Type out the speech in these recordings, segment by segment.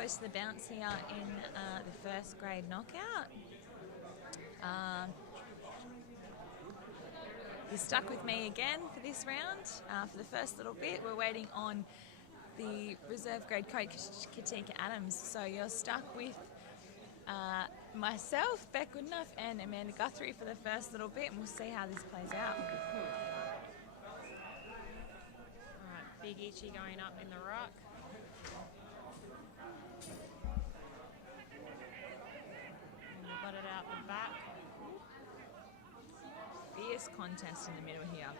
close to the bounce here in the first grade knockout. You're stuck with me again for this round. For the first little bit, we're waiting on the reserve grade coach, Katinka Adams. So you're stuck with myself, Beck Goodenough, and Amanda Guthrie for the first little bit, and we'll see how this plays out. All right, Big Itchy going up in the ruck. And we've got it out the back. Fierce contest in the middle here.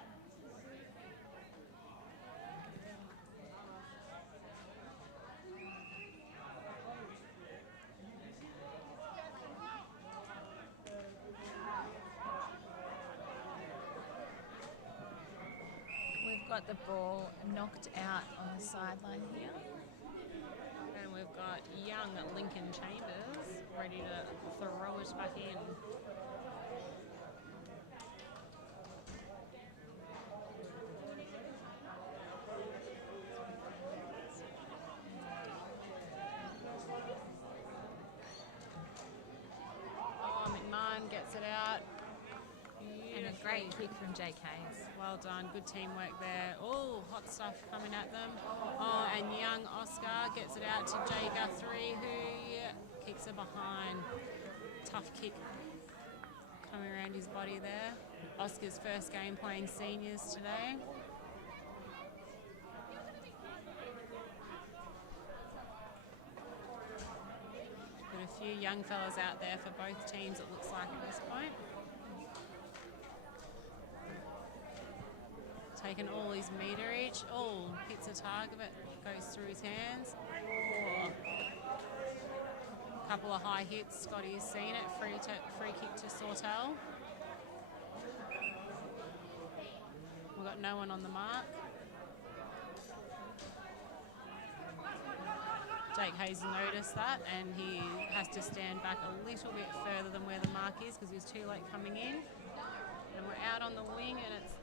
We've got the ball knocked out on the sideline here. And we've got young Lincoln Chambers ready to throw it back in. Gets it out. And a great kick from Jake Hayes. Well done. Good teamwork there. Oh, hot stuff coming at them. Oh, and young Oscar gets it out to Jay Guthrie, who kicks it behind. Tough kick coming around his body there. Oscar's first game playing seniors today. A few young fellas out there for both teams, it looks like at this point. Taking all his meterage. Oh, hits a target, goes through his hands. Oh. A couple of high hits. Scotty's seen it. Free kick to Sawtell. We've got no one on the mark. Jake Hayes noticed that, and he has to stand back a little bit further than where the mark is because he was too late coming in. And we're out on the wing, and it's,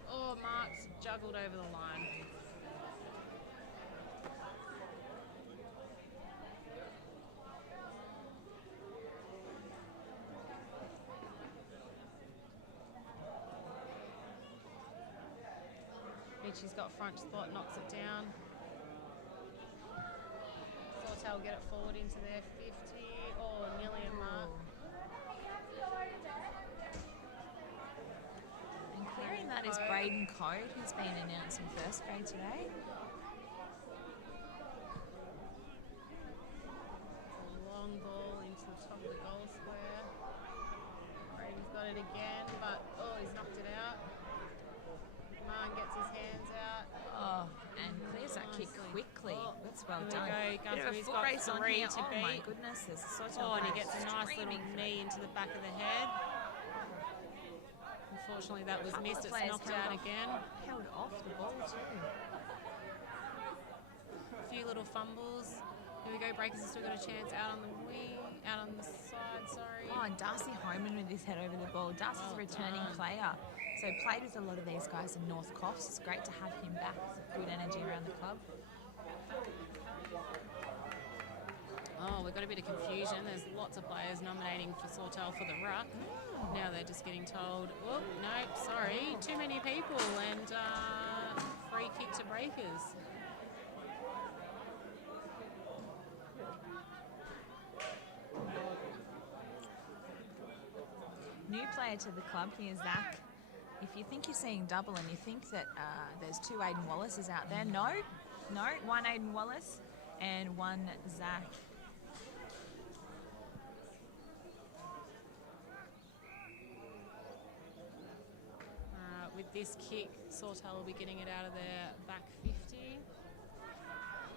Mark's juggled over the line. Mitchie's got front spot, knocks it down. Sawtell get it forward into their 50. Oh, nearly a mark. And clearing that is Braden Code, who's been announced in first grade today. A long ball into the top of the goal square. Braden's got it again, but he's knocked it out. Man gets his hands out. Oh, and clears that kick quickly. That's well done. There we go. Guthrie's got race on here. to beat. Oh my goodness, there's a Sawtell. And he gets a nice little knee into the back of the head. Unfortunately, that was missed. It's knocked out again. Held off the ball too. A few little fumbles. Here we go. Breakers have still got a chance out on the wing, out on the side. Sorry. Oh, and Darcy Homan with his head over the ball. Darcy's a returning player. So played with a lot of these guys in North Coffs. It's great to have him back. Good energy around the club. Oh, we've got a bit of confusion. There's lots of players nominating for Sawtell for the ruck. Oh. Now they're just getting told, oh, no, sorry, too many people, and free kick to Breakers. New player to the club here, Zach. If you think you're seeing double and you think that there's two Aiden Wallaces out there, no, one Aiden Wallace and one Zach. With this kick, Sawtell will be getting it out of their back 50.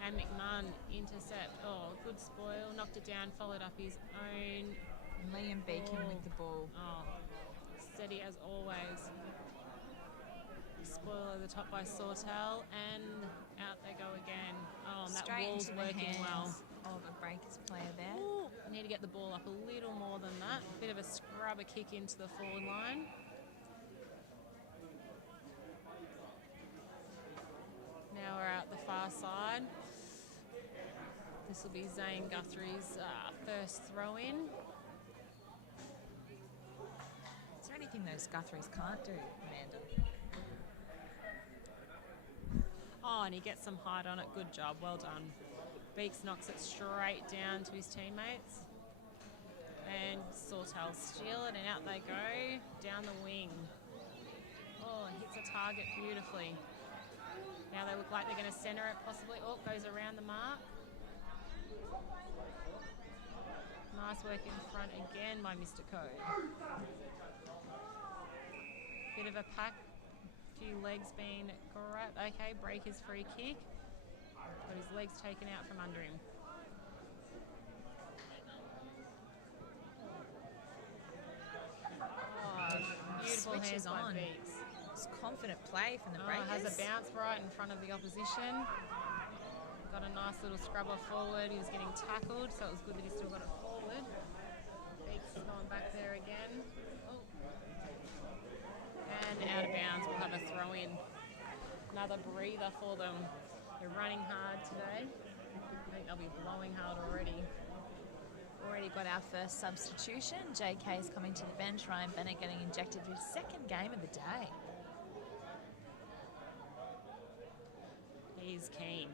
And McMahon intercept. Oh, good spoil. Knocked it down, followed up his own. And Liam Beacon with the ball. Oh, steady as always. Spoil over the top by Sawtell, and out they go again. Oh, and that wall's working well. Of a Breakers player there. Ooh, need to get the ball up a little more than that. Bit of a scrubber kick into the forward line. Now we're out the far side. This will be Zane Guthrie's first throw-in. Is there anything those Guthries can't do, Amanda? Oh, and he gets some height on it. Good job. Well done. Beaks knocks it straight down to his teammates. And Sawtell steal it, and out they go down the wing. Oh, and hits a target beautifully. Now they look like they're going to centre it possibly. Oh, goes around the mark. Nice work in front again by Mr. Code. Bit of a pack. Few legs being grabbed. Okay, Breaker's free kick. Got his legs taken out from under him. Beautiful hands on. Beaks. It's confident play from the Breakers. Has a bounce right in front of the opposition. Got a nice little scrubber forward. He was getting tackled, so it was good that he still got it forward. Beaks has gone back there again. Oh. And out of bounds. We'll have a throw in. Another breather for them. They're running hard today. I think they'll be blowing hard already. Already got our first substitution. JK is coming to the bench. Ryan Bennett getting injected for his second game of the day. He's keen.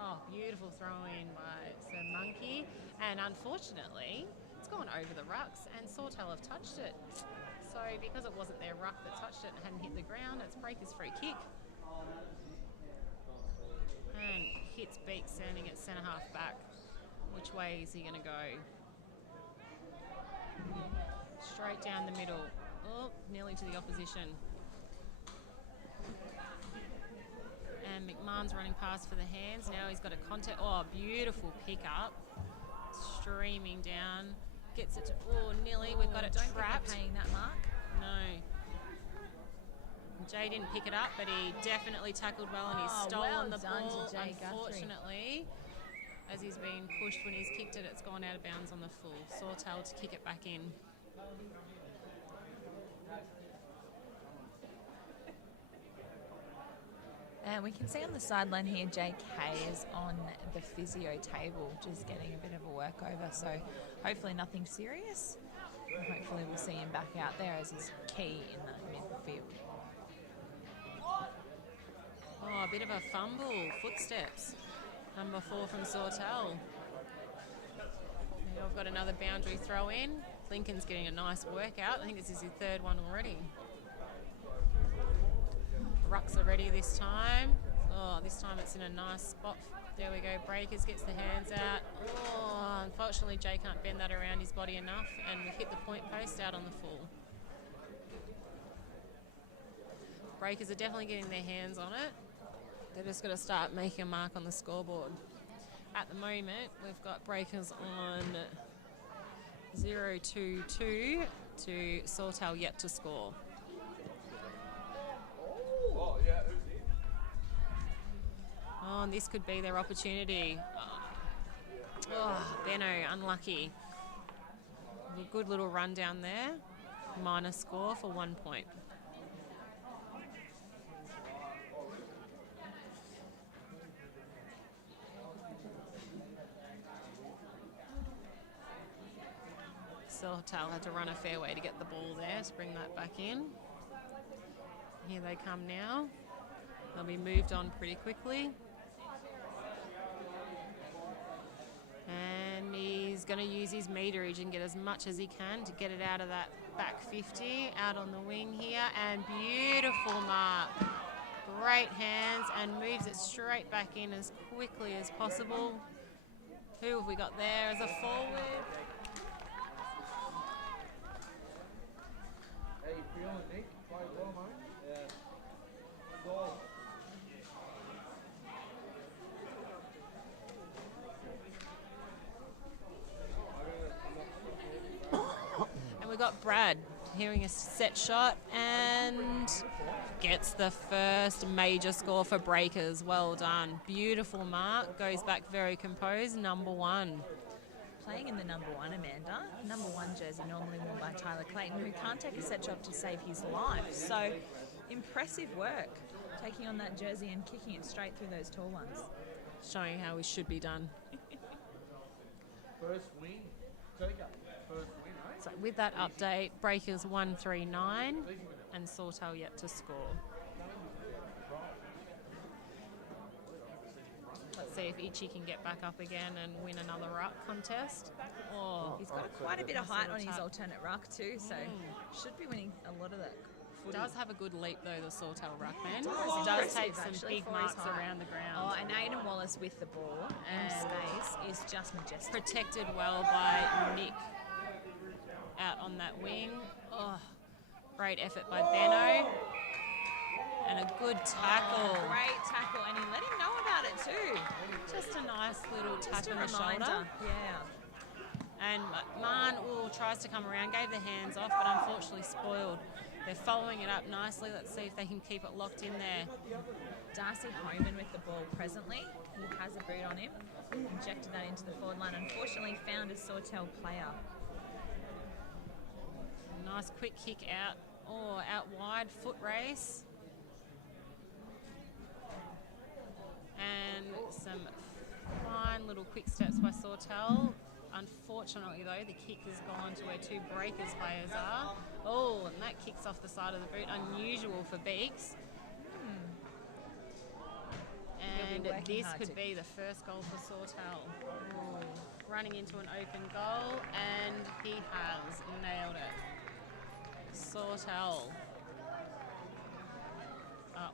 Oh, beautiful throw in by Sir Monkey. And unfortunately, it's gone over the rucks and Sawtell have touched it. So because it wasn't their ruck that touched it and hadn't hit the ground, it's Breaker's free kick. And hits Beak standing at centre half back. Which way is he going to go? Straight down the middle. Oh, nearly to the opposition. And McMahon's running past for the hands. Now he's got a contact. Oh, beautiful pick up. Streaming down. Gets it to, oh, nearly. We've got it trapped. Don't think they're paying that mark. No. Jay didn't pick it up, but he definitely tackled well and he's stolen the ball. Unfortunately, as he's been pushed when he's kicked it, it's gone out of bounds on the full. Sawtell to kick it back in. And we can see on the sideline here, JK is on the physio table, just getting a bit of a workover. So hopefully nothing serious. And hopefully we'll see him back out there as he's key in the midfield. Oh, a bit of a fumble. Footsteps. Number 4 from Sawtell. Now we've got another boundary throw in. Lincoln's getting a nice workout. I think this is his third one already. Rucks are ready this time. Oh, this time it's in a nice spot. There we go. Breakers gets the hands out. Oh, unfortunately Jay can't bend that around his body enough, and we've hit the point post out on the full. Breakers are definitely getting their hands on it. They're just got to start making a mark on the scoreboard. At the moment, we've got Breakers on 0-2-2 to Sawtell yet to score. Oh, and this could be their opportunity. Oh, Benno, unlucky. A good little run down there. Minor score for 1 point. Sawtell had to run a fair way to get the ball there to bring that back in. Here they come now. They'll be moved on pretty quickly. And he's going to use his meterage and get as much as he can to get it out of that back 50, out on the wing here. And beautiful mark. Great hands, and moves it straight back in as quickly as possible. Who have we got there as a forward? How you feeling, Nick? Played well, mate? Yeah. Goal. And we got Brad hearing a set shot and gets the first major score for Breakers. Well done. Beautiful mark. Goes back very composed. Number 1. Playing in the number 1, Amanda. Number 1 jersey normally worn by Tyler Clayton, who can't take a set shot to save his life. So impressive work taking on that jersey and kicking it straight through those tall ones. showing how we should be done. First win. Take up. First win, eh? So with that update, Breakers 139 and Sawtell yet to score. Let's see if Itchy can get back up again and win another ruck contest. Oh, He's got quite a bit of Nice height little on his tap. alternate ruck too, so should be winning a lot of that. He does have a good leap though, the Sawtell ruckman. does. Does Impressive, take some actually, big for his marks height. around the ground. Oh, and Aiden Wallace with the ball and space is just majestic. Protected well by Nick out on that wing. Oh, great effort by Benno. And a good tackle. Great tackle, and he let him know about it too. Just a nice little tap Just a on the reminder. shoulder. Yeah. And Marn tries to come around, gave the hands off, but unfortunately spoiled. They're following it up nicely. Let's see if they can keep it locked in there. Darcy Homan with the ball presently. He has a boot on him. Injected that into the forward line. Unfortunately, found a Sawtell player. Nice quick kick out. Oh, out wide, foot race. And some fine little quick steps by Sawtell. Unfortunately, though, the kick has gone to where two Breakers players are. Oh, and that kicks off the side of the boot. Unusual for Beaks. He'll be And working this hard could to- be the first goal for Sawtell. Ooh, running into an open goal, and he has nailed it. Sawtell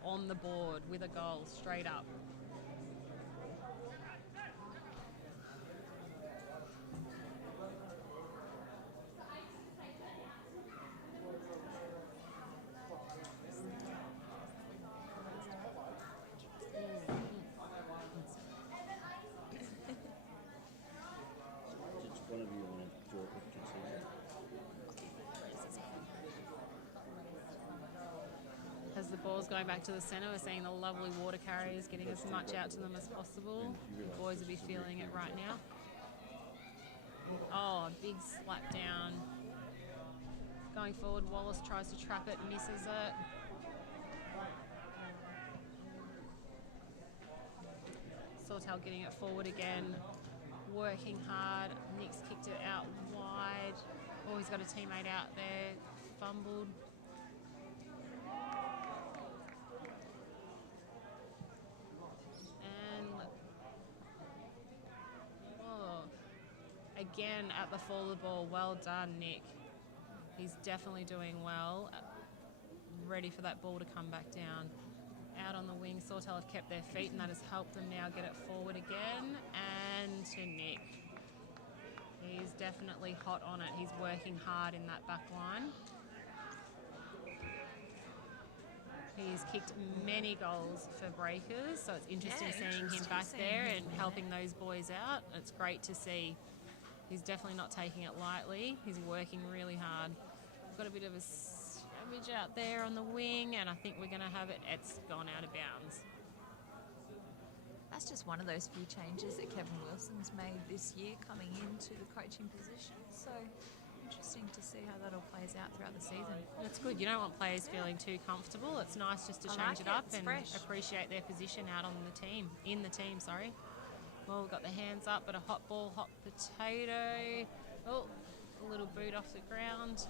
on the board with a goal straight up. Just one of you want to draw a picture. As the ball's going back to the centre, we're seeing the lovely water carriers getting as much out to them as possible. The boys will be feeling it right now. Oh, big slap down. Going forward, Wallace tries to trap it, misses it. Sawtell getting it forward again, working hard. Nick's kicked it out wide. Oh, he's got a teammate out there, fumbled. And again at the fall of the ball. Well done, Nick. He's definitely doing well. Ready for that ball to come back down. Out on the wing, Sawtell have kept their feet, and that has helped them now get it forward again. And to Nick. He's definitely hot on it. He's working hard in that back line. He's kicked many goals for Breakers, so it's interesting seeing him back there and helping those boys out. It's great to see. He's definitely not taking it lightly. He's working really hard. We've got a bit of a savage out there on the wing, and I think we're going to have it. It's gone out of bounds. That's just one of those few changes that Kevin Wilson's made this year coming into the coaching position. So interesting to see how that all plays out throughout the season. It's good. You don't want players feeling too comfortable. It's nice just to change it up It's and fresh. appreciate their position out on the team, in the team, sorry. Well, we've got the hands up, but a hot ball, hot potato. Oh, a little boot off the ground.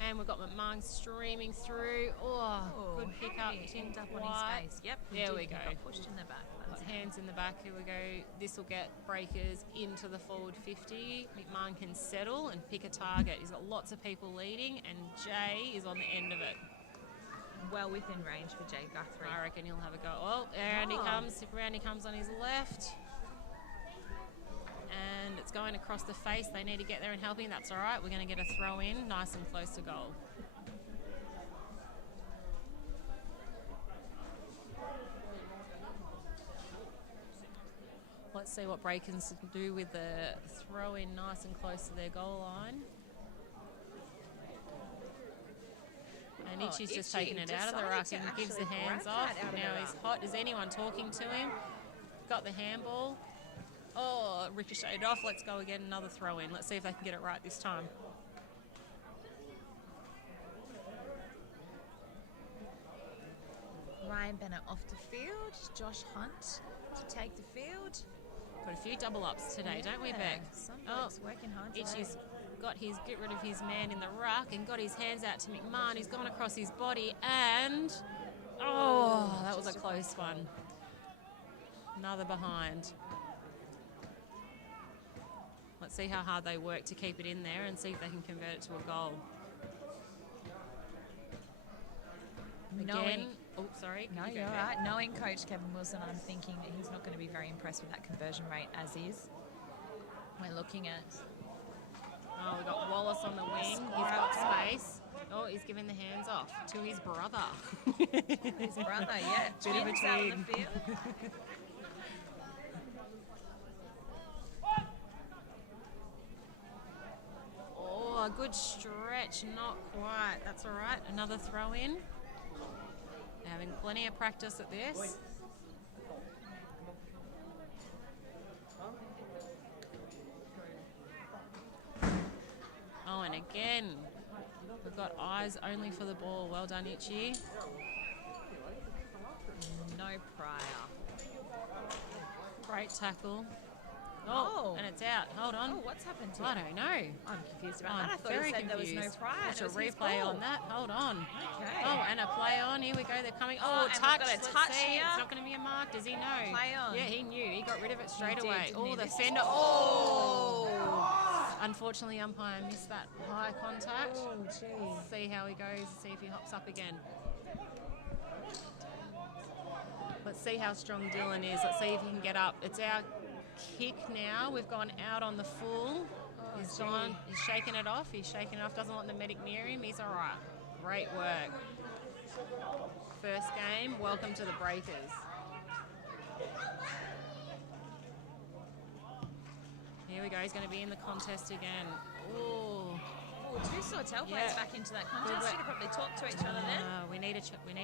And we've got McMahon streaming through. Oh, good pick up. He ended up on White. his face. Yep. he There did. we He go. got pushed in the back. Got hands in the back. Here we go. This will get Breakers into the forward 50. McMahon can settle and pick a target. He's got lots of people leading, and Jay is on the end of it. Well within range for Jay Guthrie. I reckon he'll have a go. Oh, around he comes. Round he comes on his left. And it's going across the face. They need to get there and help him. That's all right. We're going to get a throw in, nice and close to goal. Let's see what Breakers do with the throw in, nice and close to their goal line. And Itchy's just taking it out of the ruck and gives the hands off. Now he's hot. Is anyone talking to him? Got the handball. Oh, ricocheted off. Let's go again. Another throw in. Let's see if they can get it right this time. Ryan Bennett off the field. Josh Hunt to take the field. Got a few double ups today, don't we, Beck? Some blokes working hard today. Itchy's get rid of his man in the ruck and got his hands out to McMahon. He's gone across his body and... Oh, that was a close one. Another behind. Let's see how hard they work to keep it in there and see if they can convert it to a goal. Again. Oh, sorry. No, you're right. Knowing Coach Kevin Wilson, I'm thinking that he's not going to be very impressed with that conversion rate as is. We're looking at... Oh, we've got Wallace on the wing. He's got space. Oh, he's giving the hands off to his brother. His brother, yeah. Bit of a Twins out on twig. the field. Oh, a good stretch. Not quite. That's all right. Another throw in. Having plenty of practice at this. Oh, and again, we've got eyes only for the ball. Well done, Itchy. No prior. Great tackle. Oh, and it's out. Hold on. Oh, what's happened here? I don't know. I'm confused about I'm that. I thought very you said confused. there was no prior. Watch a and it was his replay ball. on that. Hold on. Okay. Oh, and a play on. Here we go. They're coming. Oh, Oh, and we've touch. got a Let's touch see. here. It's not going to be a mark. Does he know? Play on. Yeah, he knew. He got rid of it straight did, away. didn't Oh, he? the This is fender. Oh! Unfortunately, umpire missed that high contact. Oh, gee. See how he goes. See if he hops up again. Let's see how strong Dylan is. Let's see if he can get up. It's our kick now. We've gone out on the full. He's gone. He's shaking it off. He's shaking it off. Doesn't want the medic near him. He's all right. Great work. First game. Welcome to the Breakers. Here we go. He's going to be in the contest again. Ooh. Oh, two Sawtell players Yeah. back into that contest. Should have probably talked to each other then. We need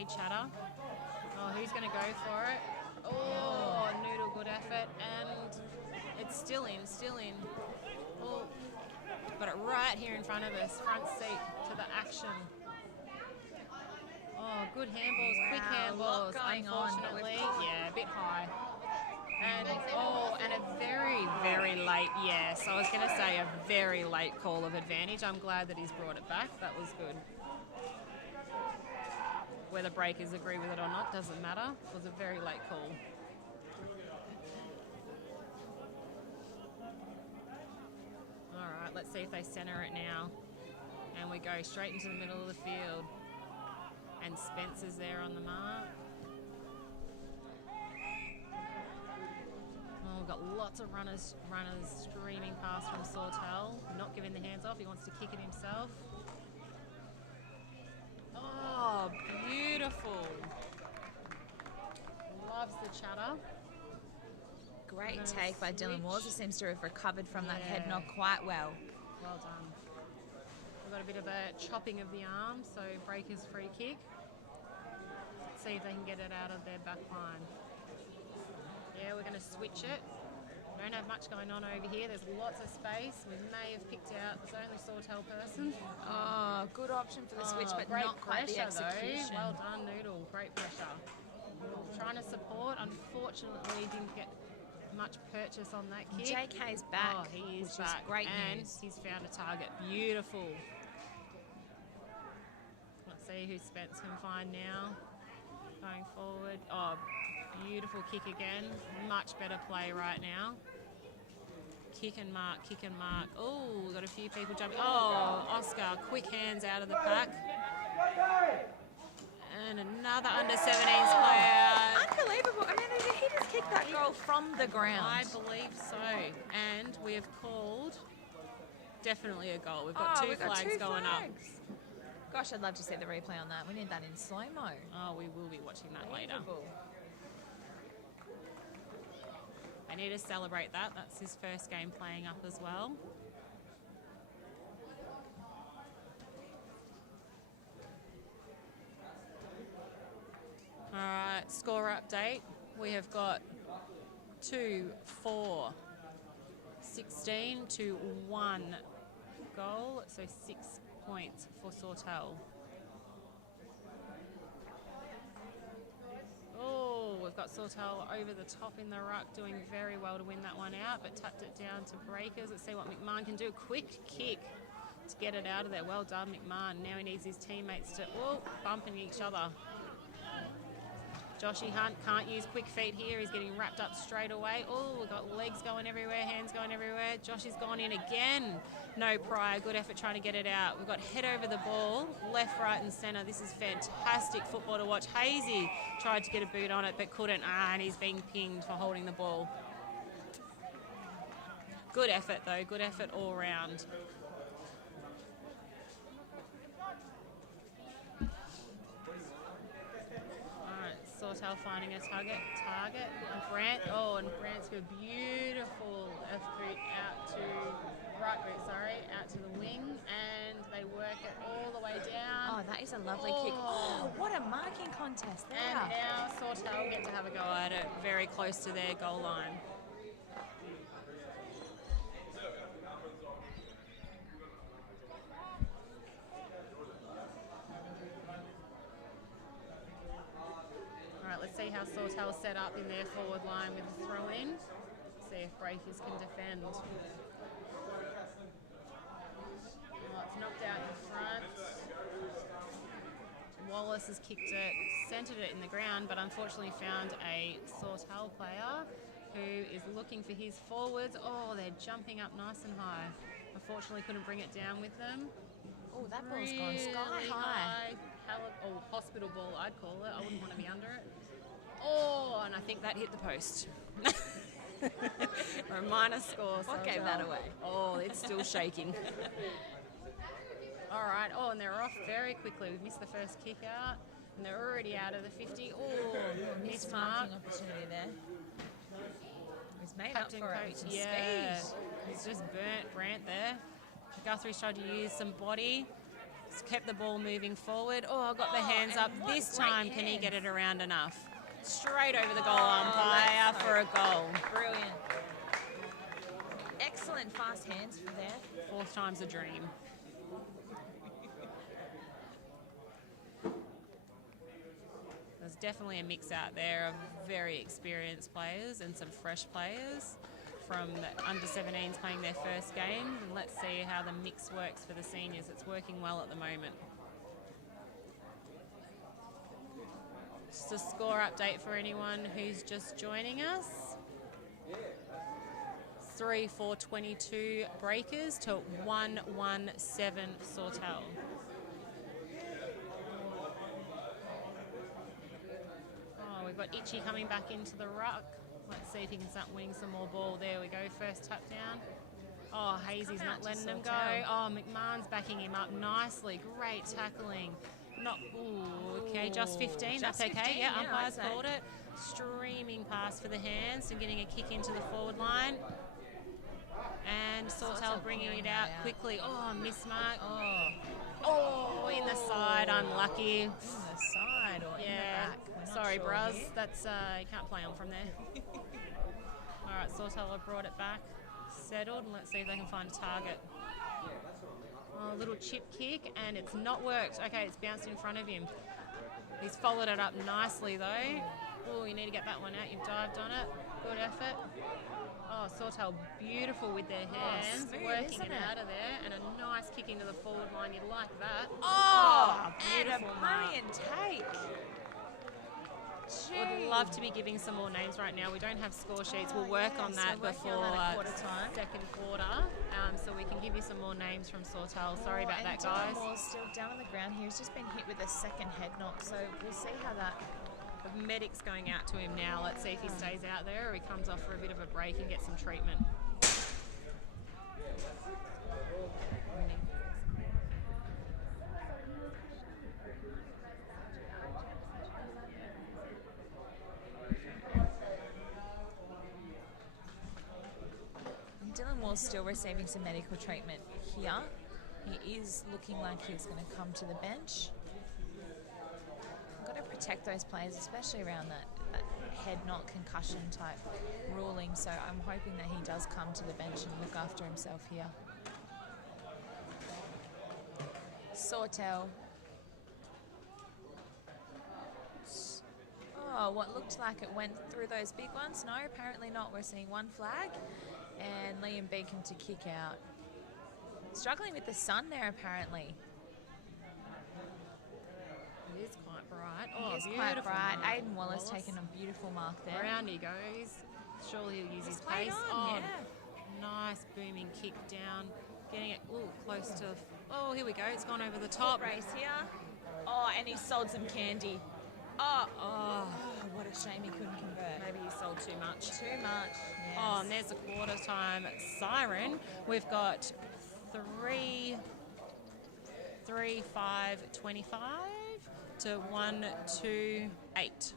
chatter. Oh, who's going to go for it? Oh, Noodle, good effort. And it's still in. Oh, got it right here in front of us. Front seat to the action. Oh, good handballs, quick Wow, a lot handballs. going on, but we've Unfortunately, got- yeah, a bit high. And a very, very late, yes, I was going to say a very late call of advantage. I'm glad that he's brought it back. That was good. Whether Breakers agree with it or not doesn't matter. It was a very late call. All right, let's see if they centre it now. And we go straight into the middle of the field. And Spencer's there on the mark. Oh, we've got lots of runners streaming past from Sawtell. Not giving the hands off. He wants to kick it himself. Oh, beautiful. Loves the chatter. Great take by Dylan Walls, who seems to have recovered from that head Yeah. knock quite well. Well done. We've got a bit of a chopping of the arm, so Breakers free kick. See if they can get it out of their back line. Yeah, we're going to switch it. Don't have much going on over here. There's lots of space. We may have picked out the only Sawtell person. Oh, good option for the switch, but great not quite the pressure, execution. Though. Well done, Noodle. Great pressure. Trying to support. Unfortunately, didn't get much purchase on that kick. JK's back, Oh, he is which back. is great and news. he's found a target. Beautiful. Let's see who Spence can find now. Going forward. Oh, beautiful kick again. Much better play right now. Kick and mark. Oh, we've got a few people jumping. Oh, Oscar, quick hands out of the pack. And another under-17s player. Unbelievable. I mean, he just kicked that goal from the ground. I believe so. And we have called definitely a goal. We've got two flags going up. Gosh, I'd love to see the replay on that. We need that in slow-mo. Oh, we will be watching that later. Unbelievable. I need to celebrate that. That's his first game playing up as well. All right, score update. We have got 2-4, 16 to 1 goal, so 6 points for Sawtell. we've got Sawtell over the top in the ruck, doing very well to win that one out, but tapped it down to Breakers. Let's see what McMahon can do. Quick kick to get it out of there. Well done, McMahon. Now he needs his teammates to, bumping each other. Joshy Hunt can't use quick feet here. He's getting wrapped up straight away. Oh, we've got legs going everywhere, hands going everywhere. Joshy's gone in again. No prior. Good effort trying to get it out. We've got head over the ball, left, right and centre. This is fantastic football to watch. Hazy tried to get a boot on it but couldn't. And he's being pinged for holding the ball. Good effort though. Good effort all round. Sawtell finding a target, and Brant, and Brant's got a beautiful boot out to, out to the wing, and they work it all the way down. Oh, that is a lovely kick. Oh, what a marking contest there. And now Sawtell get to have a go at it, very close to their goal line. Let's see how Sawtell set up in their forward line with a throw in. See if Breakers can defend. Oh, it's knocked out in front. Wallace has kicked it, centred it in the ground, but unfortunately found a Sawtell player who is looking for his forwards. Oh, they're jumping up nice and high. Unfortunately couldn't bring it down with them. Oh, that ball's gone sky high. Hospital ball, I'd call it. I wouldn't want to be under it. Oh, and I think that hit the post. Or a minus score. What gave that away? Oh, it's still shaking. All right. Oh, and they're off very quickly. We've missed the first kick out, and they're already out of the 50. Oh, missed mark. Opportunity there. He's made Captain up for coach, it with some yeah. speed. He's just burnt Brant there. Guthrie's tried to use some body. He's kept the ball moving forward. Oh, got the hands up. This time, can he get it around enough? Straight over the goal umpire for a goal. Brilliant. Excellent fast hands from there. Fourth time's a dream. There's definitely a mix out there of very experienced players and some fresh players from the under-17s playing their first game. And let's see how the mix works for the seniors. It's working well at the moment. Just a score update for anyone who's just joining us. 3-4-22 Breakers to 1-1-7 Sawtell. Oh, we've got Itchy coming back into the ruck. Let's see if he can start winning some more ball. There we go, first tap down. Oh, Hazy's not letting them go. Oh, McMahon's backing him up nicely. Great tackling. Okay, just 15. That's okay. 15, yeah, umpire's called it. Streaming pass for the hands and getting a kick into the forward line. And Sawtell bringing it out quickly. Oh, miss mark. Oh, in the side. Unlucky. In the side or in the back. Sorry, Bruz. That's you can't play on from there. All right, Sawtell have brought it back. Settled, and let's see if they can find a target. Oh, a little chip kick, and it's not worked. Okay, it's bounced in front of him. He's followed it up nicely, though. Oh, you need to get that one out. You've dived on it. Good effort. Oh, Sawtell, beautiful with their hands, smooth, working it out of there, and a nice kick into the forward line. You'd like that. Oh, beautiful and a mark. brilliant take. Would love to be giving some more names right now. We don't have score sheets. We'll work on that before second quarter, so we can give you some more names from Sawtell. Sorry about that, guys. Dylan Moore's still down on the ground here. He's just been hit with a second head knock, so we'll see how that... The medic's going out to him now. Let's see if he stays out there or he comes off for a bit of a break and gets some treatment. Dylan Moore's still receiving some medical treatment here. He is looking like he's going to come to the bench. Got to protect those players, especially around that head knock concussion type ruling. So I'm hoping that he does come to the bench and look after himself here. Sawtell. Oh, what looked like it went through those big ones? No, apparently not. We're seeing one flag and Liam Beacon to kick out. Struggling with the sun there, apparently. It is quite bright. It is beautiful quite bright. mark. Aidan Wallace taking a beautiful mark there. Around he goes. Surely he'll use his played pace. on, yeah. Nice booming kick down. Getting it close to... Oh, here we go. It's gone over the top. Race here. Oh, and he sold some candy. Oh, what a shame he couldn't convert. Maybe he sold too much. Too much, yes. Oh, and there's the quarter time siren. We've got 3, 5, 25 to 1, 2, 8.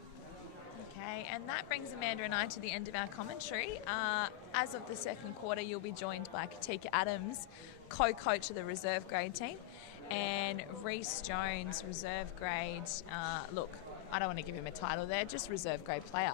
Okay, and that brings Amanda and I to the end of our commentary. As of the second quarter, you'll be joined by Katika Adams, co-coach of the reserve grade team, and Reece Jones, reserve grade. Look, I don't want to give him a title there, just reserve grade player.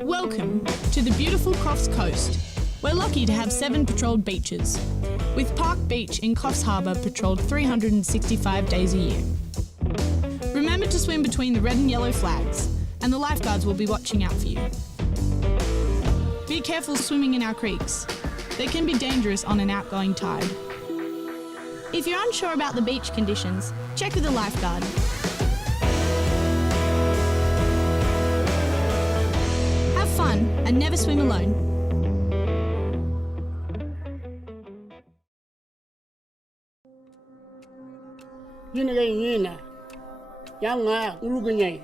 Welcome to the beautiful Coffs coast. We're lucky to have 7 patrolled beaches, with Park Beach in Coffs Harbour patrolled 365 days a year. Remember to swim between the red and yellow flags, and the lifeguards will be watching out for you. Be careful swimming in our creeks. They can be dangerous on an outgoing tide. If you're unsure about the beach conditions, check with a lifeguard. Have fun and never swim alone. Yina Yanga Uruganya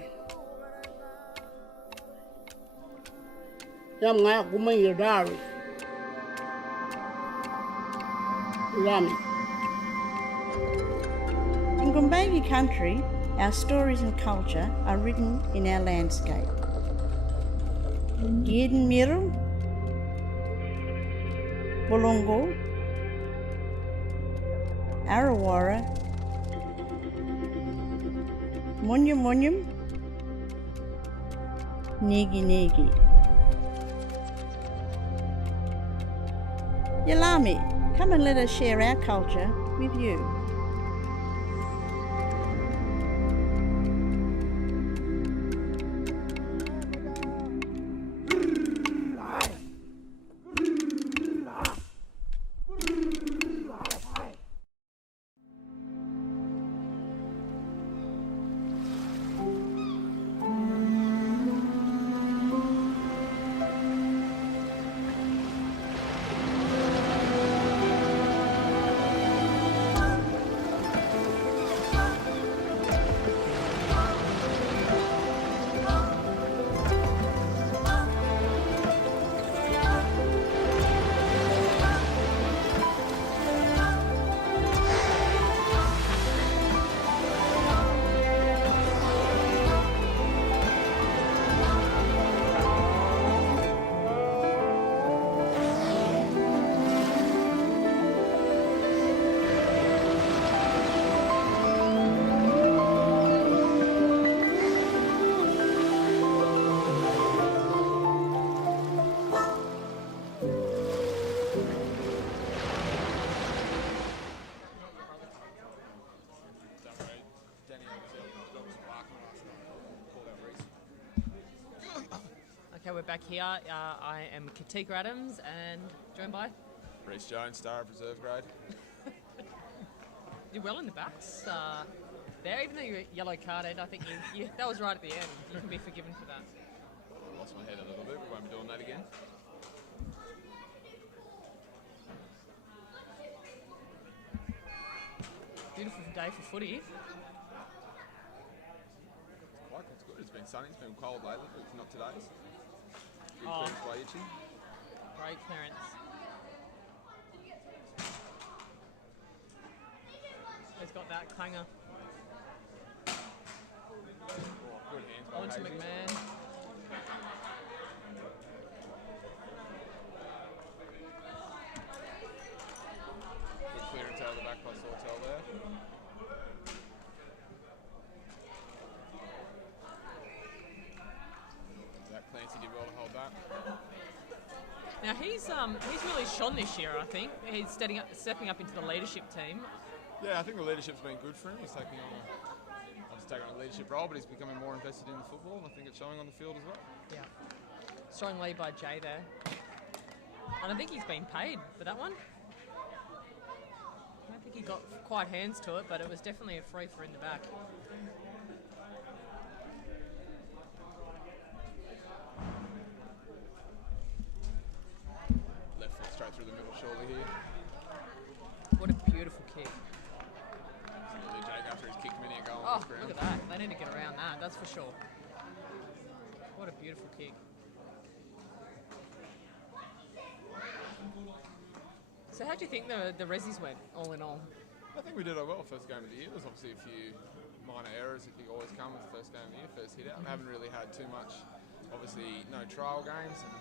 Yanga Gumayadari Rami. In Gumbayi country, our stories and culture are written in our landscape. Yidin Miru, Bulungu, Arawara, Munyum Munyum, Nigi Nigi. Yalami, come and let us share our culture with you. Okay, we're back here. I am Katika Adams and joined by... Reece Jones, star of reserve grade. Did well in the backs there, even though you were yellow carded. I think you that was right at the end. You can be forgiven for that. I lost my head a little bit, but won't be doing that again. Beautiful day for footy. It's good. It's been sunny. It's been cold lately, but it's not today's. Good Oh. clearance by Itchy. Great clearance. He's got that clanger. Good hands by On to Hazy. McMahon. Good clearance out of the back by Sawtell there. That Clancy did well to hold that. Now he's really shone this year. I think he's stepping up into the leadership team. Yeah, I think the leadership's been good for him. He's taking on a leadership role, but he's becoming more invested in the football, and I think it's showing on the field as well. Yeah, strong lead by Jay there, and I think he's been paid for that one. I don't think he got quite hands to it, but it was definitely a free for in the back. Left foot straight through the middle, surely here. What a beautiful kick. Absolutely, Jake after his kick many a goal Oh, on the ground. look at that. They need to get around that, that's for sure. What a beautiful kick. So how do you think the Rezzies went, all in all? I think we did well first game of the year. There's obviously a few minor errors that you always come with the first game of the year, first hit out. We haven't really had too much, obviously no trial games and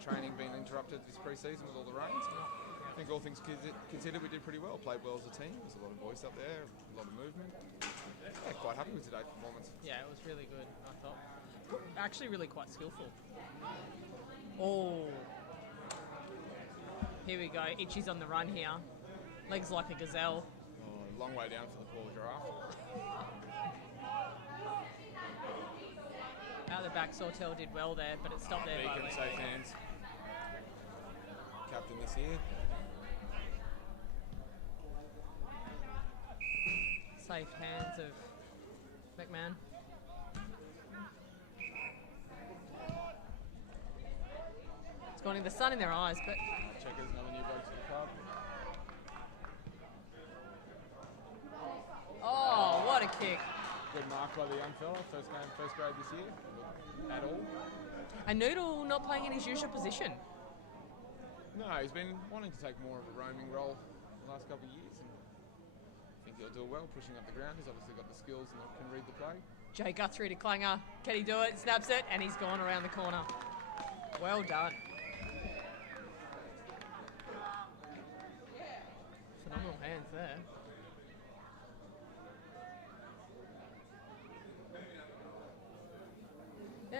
training being interrupted this pre-season with all the rains. I think all things considered, we did pretty well. Played well as a team. There's a lot of voice up there, a lot of movement. Yeah, quite happy with today's performance. Yeah, it was really good, I thought. Actually really quite skillful. Oh. Here we go. Itchy's on the run here. Legs like a gazelle. Oh, long way down for the poor giraffe. Out the back, Sawtell did well there, but it stopped there by Beacon, Lee. safe hands. Captain this year. Safe hands of McMahon. It's gone in the sun in their eyes, but Checkers, another new bloke to the club. oh, what a kick. Good mark by the young fella. First game, first grade this year. At all. And Noodle not playing in his usual position. No, he's been wanting to take more of a roaming role the last couple of years. And I think he'll do well pushing up the ground. He's obviously got the skills and can read the play. Jay Guthrie to Clanger. Can he do it? Snaps it, and he's gone around the corner. Well done. Phenomenal hands there.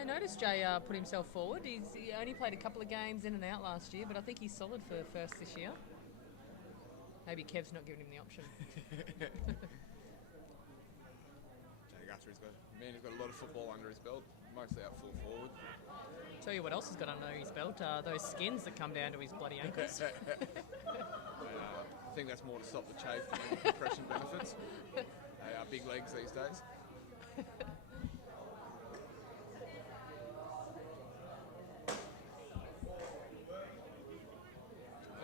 I noticed Jay put himself forward. He only played a couple of games in and out last year, but I think he's solid for first this year. Maybe Kev's not giving him the option. Jay Guthrie's got a lot of football under his belt, mostly out full forward. Tell you what else he's got under his belt, those skins that come down to his bloody ankles. I think that's more to stop the chafe than any compression benefits. They are big legs these days.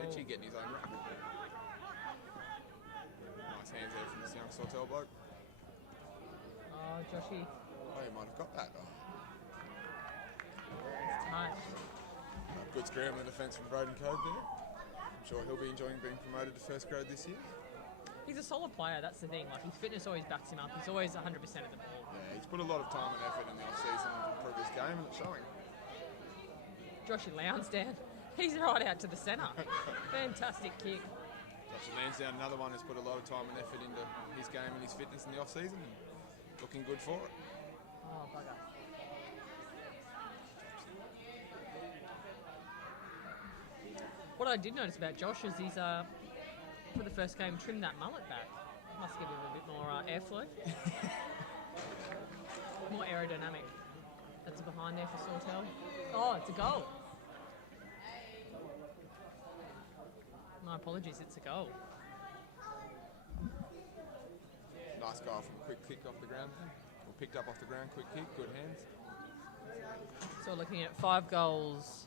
Edgy getting his own run. Nice hands there from this young Sawtell bloke. Oh, Joshy. Oh, he might have got that. It's tight. Good scrambling defence from Broden Code there. I'm sure he'll be enjoying being promoted to first grade this year. He's a solid player, that's the thing. Like, his fitness always backs him up. He's always 100% of the ball. Yeah, he's put a lot of time and effort in the off-season to improve his game, and it's showing. Joshy Lansdowne, he's right out to the centre. Fantastic kick. Josh Lansdowne, another one who's put a lot of time and effort into his game and his fitness in the off-season, and looking good for it. Oh, bugger. What I did notice about Josh is he's, for the first game, trimmed that mullet back. Must give him a bit more airflow. More aerodynamic. That's behind there for Sawtell. Oh, it's a goal. My apologies, it's a goal. Nice goal from a quick kick off the ground. Or picked up off the ground, quick kick, good hands. So looking at 5 goals,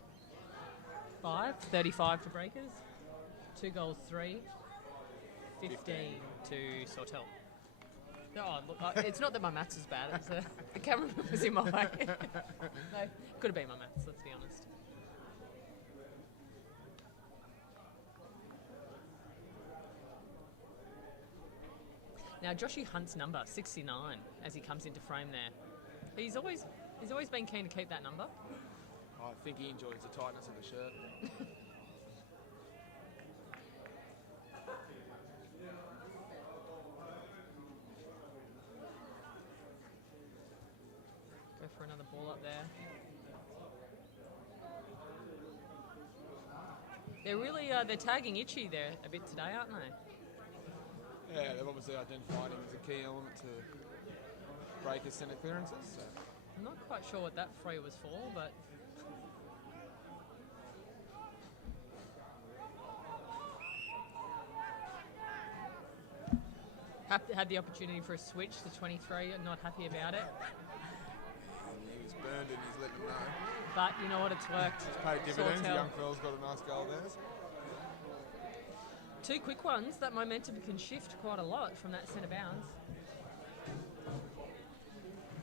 35 to Breakers. 2 goals, 3. 15 to Sawtell. Oh, look, it's not that my maths is bad, it's the camera was in my way. No, could have been my maths, let's be honest. Now, Joshy Hunt's number, 69, as he comes into frame there. He's always been keen to keep that number. I think he enjoys the tightness of the shirt. Go for another ball up there. They're really they're tagging Itchy there a bit today, aren't they? Yeah, they've obviously identified him as a key element to break his centre clearances. So. I'm not quite sure what that free was for, but had the opportunity for a switch to 23, and not happy about it. And he was burned and he's letting him know. But you know what, it's worked. It's paid dividends. The Sawtell. young fella's got a nice goal there. 2 quick ones. That momentum can shift quite a lot from that centre bounce.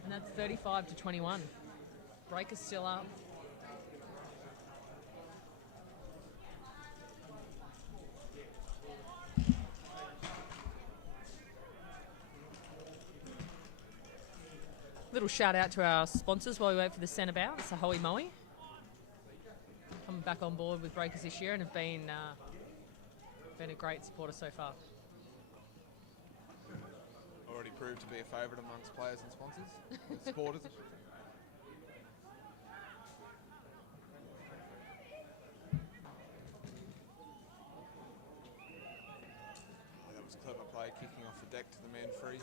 And that's 35 to 21. Breaker's still up. Little shout out to our sponsors while we wait for the centre bounce, the Hoey Moey. Coming back on board with Breakers this year and have been a great supporter so far. Already proved to be a favourite amongst players and sponsors, supporters. That was clever play, kicking off the deck to the man free.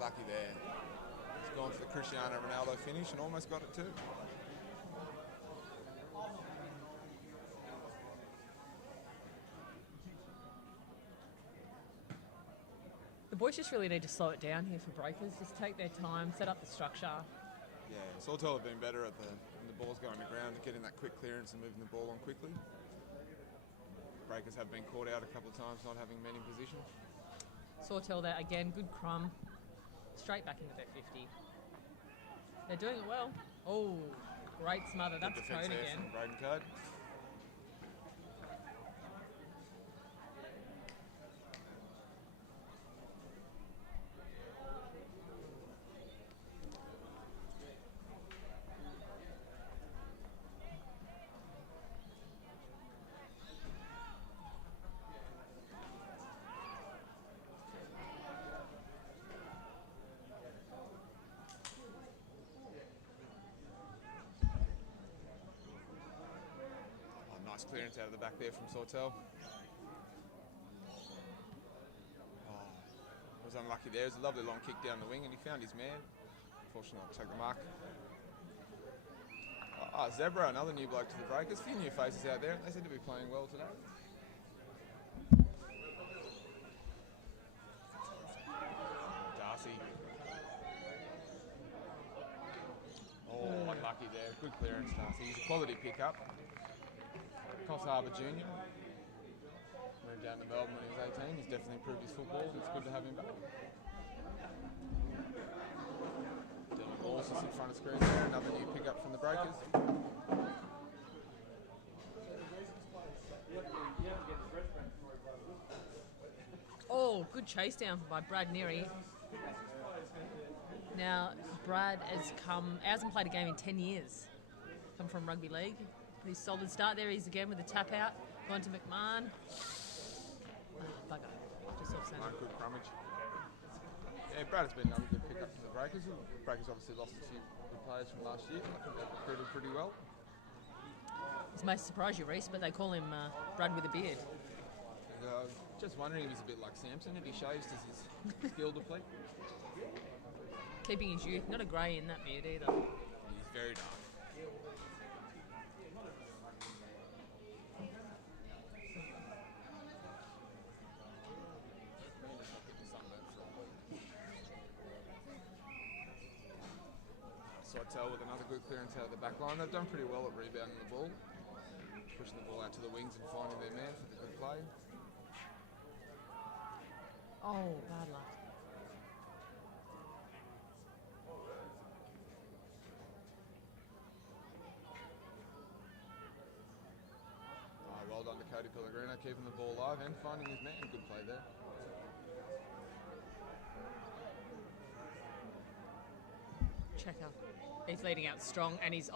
Lucky there. He's gone for the Cristiano Ronaldo finish and almost got it too. The boys just really need to slow it down here for Breakers. Just take their time, set up the structure. Yeah, Sawtell have been better at when the ball's going to ground, getting that quick clearance and moving the ball on quickly. Breakers have been caught out a couple of times, not having men in position. Sawtell there again, good crumb. Straight back into their 50. They're doing it well. Oh, great smother. That's Code again. Broden Code. Nice clearance out of the back there from Sawtell. Was unlucky there. It was a lovely long kick down the wing and he found his man. Unfortunately, I'll take the mark. Zebra, another new bloke to the Breakers. A few new faces out there. They seem to be playing well today. Darcy. Oh, unlucky there. Good clearance, Darcy. He's a quality pickup. Coffs Harbour Junior. Moved down to Melbourne when he was 18. He's definitely improved his football. It's good to have him back. Dylan Walsh is in front of screen there. Another new pickup from the Breakers. Oh, good chase down by Brad Neary. Now, Brad hasn't played a game in 10 years. Come from rugby league. Pretty solid start there. He's again with a tap out. Going to McMahon. Bugger. Just off centre. Good crummage. Yeah, Brad has been another good pickup from the Breakers. The Breakers obviously lost a few good players from last year. I think they've recruited pretty well. This may surprise you, Reece, but they call him Brad with a beard. Just wondering if he's a bit like Samson. If he shaves, does his skill deplete? Keeping his youth. Not a grey in that beard either. He's very dark. Sawtell with another good clearance out of the back line. They've done pretty well at rebounding the ball. Pushing the ball out to the wings and finding their man for the good play. Oh, bad luck. Well done to Cody Pellegrino, keeping the ball alive and finding his man. Good play there. Checker. He's leading out strong and he's...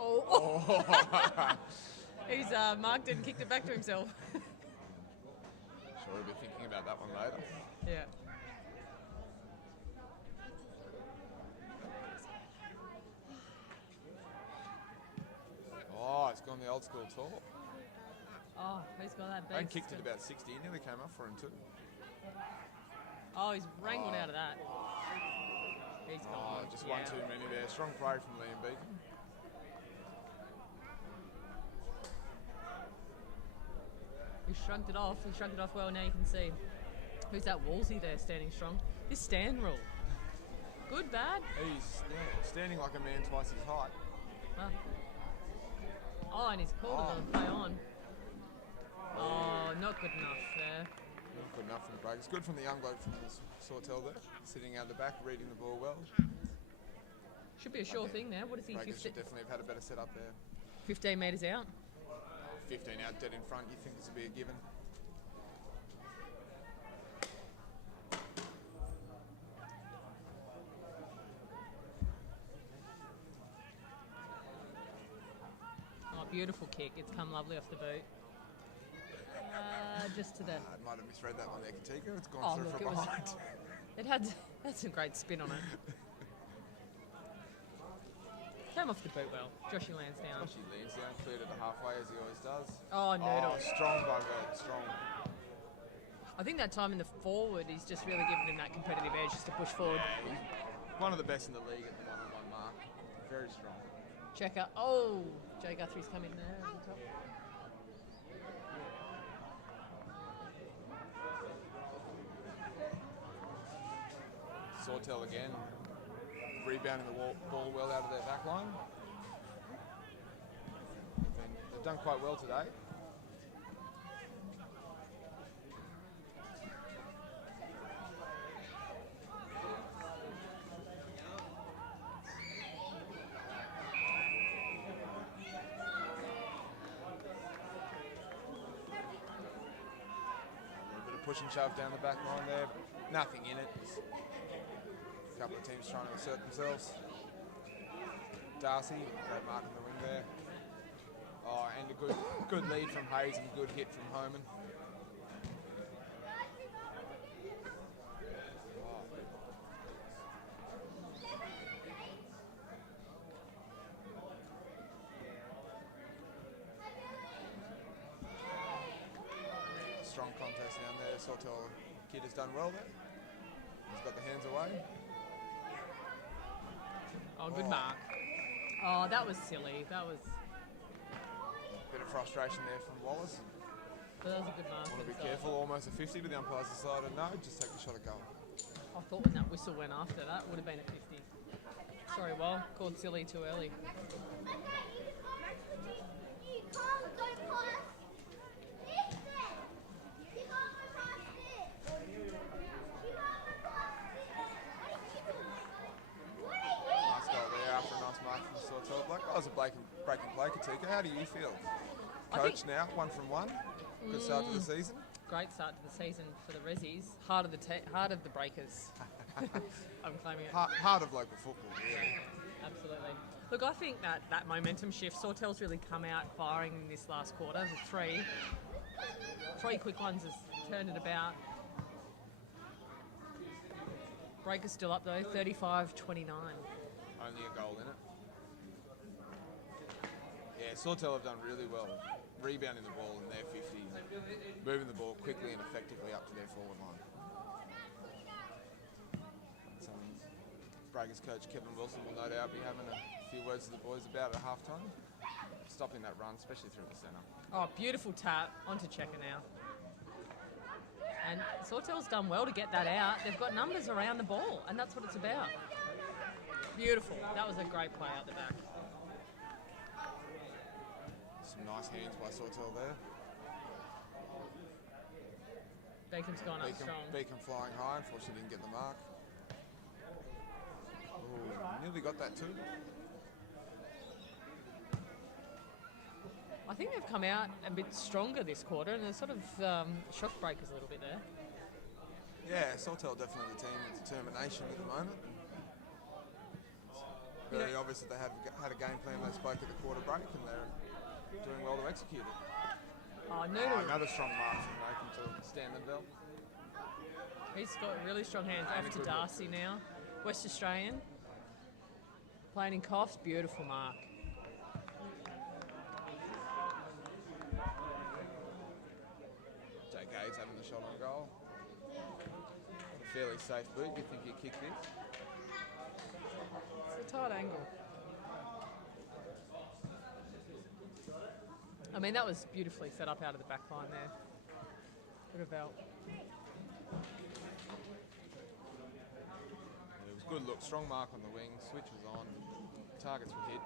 He's marked it and kicked it back to himself. Sure, we'll be thinking about that one later. Yeah. Oh, it's gone the old school tour. Oh, who's got that beast? And kicked it about 60. He nearly came up for him too. Oh, he's wrangled out of that. He's gone. Just one too many there. Strong play from Liam Beacon. He shrugged it off. He shrugged it off well. Now you can see. Who's that Wolsey there standing strong? This stand rule. Good, bad? He's standing like a man twice his height. Oh, and he's called it on play on. Oh, not good enough there. Not good enough from the break. It's good from the young bloke from Sawtell there. Sitting out the back, reading the ball well. Should be a sure thing there. What is he? Breakers should definitely have had a better setup there. 15 metres out. 15 out, dead in front. You think this would be a given? Oh, beautiful kick. It's come lovely off the boot. Just to the... I might have misread that one there, Katika. It's gone through from behind. It had some great spin on it. Came off the boot well. Joshy Lansdowne. Joshy Lansdowne cleared it halfway as he always does. Oh, noodle. Oh, strong bugger, strong. I think that time in the forward, he's just really given him that competitive edge just to push forward. Yeah, he's one of the best in the league at the one-on-one mark. Very strong. Checker. Oh, Jay Guthrie's come in there at the top. Sawtell again, rebounding the ball well out of their back line. They've done quite well today. A little bit of push and shove down the back line there. Nothing in it. A couple of teams trying to assert themselves. Darcy, great mark on the wing there. Oh, and a good lead from Hayes and a good hit from Homan. Sawtell kid has done well there. He's got the hands away. Oh, good mark. Oh, that was silly. That was... Bit of frustration there from Wallace. But that was a good mark. Want to be careful, almost a 50, but the umpires decided no, just take the shot at goal. I thought when that whistle went after that, would have been a 50. Sorry, well, called silly too early. Nice goal there after a nice mark from Sawtell. That was a breaking play, Katika. How do you feel? Coach now, 1 from 1. Good start to the season. Great start to the season for the Rezzies. Heart of the Breakers. I'm claiming it. Heart of local football, really. Absolutely. Look, I think that momentum shift, Sawtell's really come out firing in this last quarter. The three quick ones has turned it about. Breakers still up though, 35-29. Only a goal in it. Yeah, Sawtell have done really well. Rebounding the ball in their 50, moving the ball quickly and effectively up to their forward line. Breakers coach Kevin Wilson will no doubt be having a few words to the boys about at halftime. Stopping that run, especially through the centre. Oh, beautiful tap onto Checker now. And Sawtell's done well to get that out. They've got numbers around the ball, and that's what it's about. Beautiful. That was a great play out the back. Some nice hands by Sawtell there. Beacon's gone up strong. Beacon flying high, unfortunately didn't get the mark. Ooh, nearly got that too. I think they've come out a bit stronger this quarter, and they're sort of shock breakers a little bit there. Yeah, Sawtell definitely the team with determination at the moment. Very obvious that they have had a game plan they spoke at the quarter break, and they're doing well to execute it. Oh, Noodle. Another strong mark from Nathan to Standenville. He's got really strong hands. And Off a to good Darcy now. West Australian. Playing in Coffs. Beautiful mark. Jake Hayes having the shot on goal. A fairly safe boot. You think he kicked this? It's a tight angle. I mean, that was beautifully set up out of the back line there. Good about. It was good look. Strong mark on the wing. Switch was on. Targets were hit.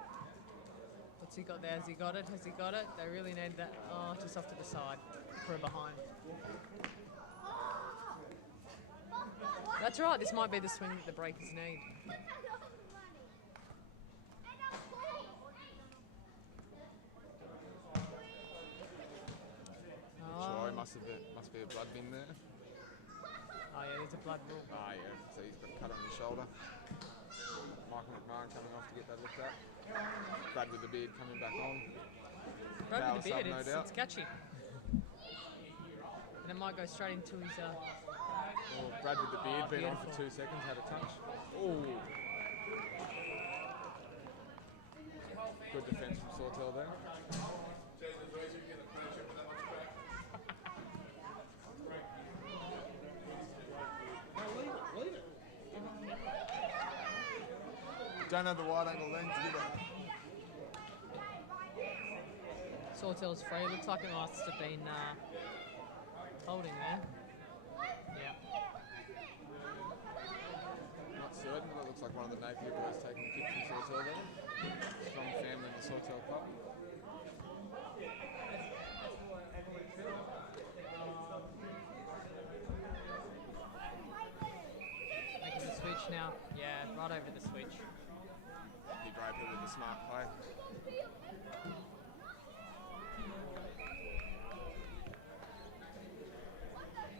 What's he got there? Has he got it? Has he got it? They really need that. Oh, just off to the side. From behind. That's right. This might be the swing that the Breakers need. Sure, must be a blood bin there. Oh yeah, there's a blood rule. Ah yeah, so he's got a cut on his shoulder. Michael McMahon coming off to get that looked at. Brad with the beard coming back on. Brad Power with the beard, sub, no doubt. it's catchy. And it might go straight into his... Brad with the beard been on for 2 seconds, had a touch. Oh. Good defence from Sawtell there. Don't have the wide angle lens, do they? Sawtell's free. Looks like it must have been holding there. Yeah. Not certain, but it looks like one of the Napier boys taking a kick from Sawtell there. Strong family in the Sawtell Cup. Making the switch now. Yeah, right over the switch. He Draper with the smart play.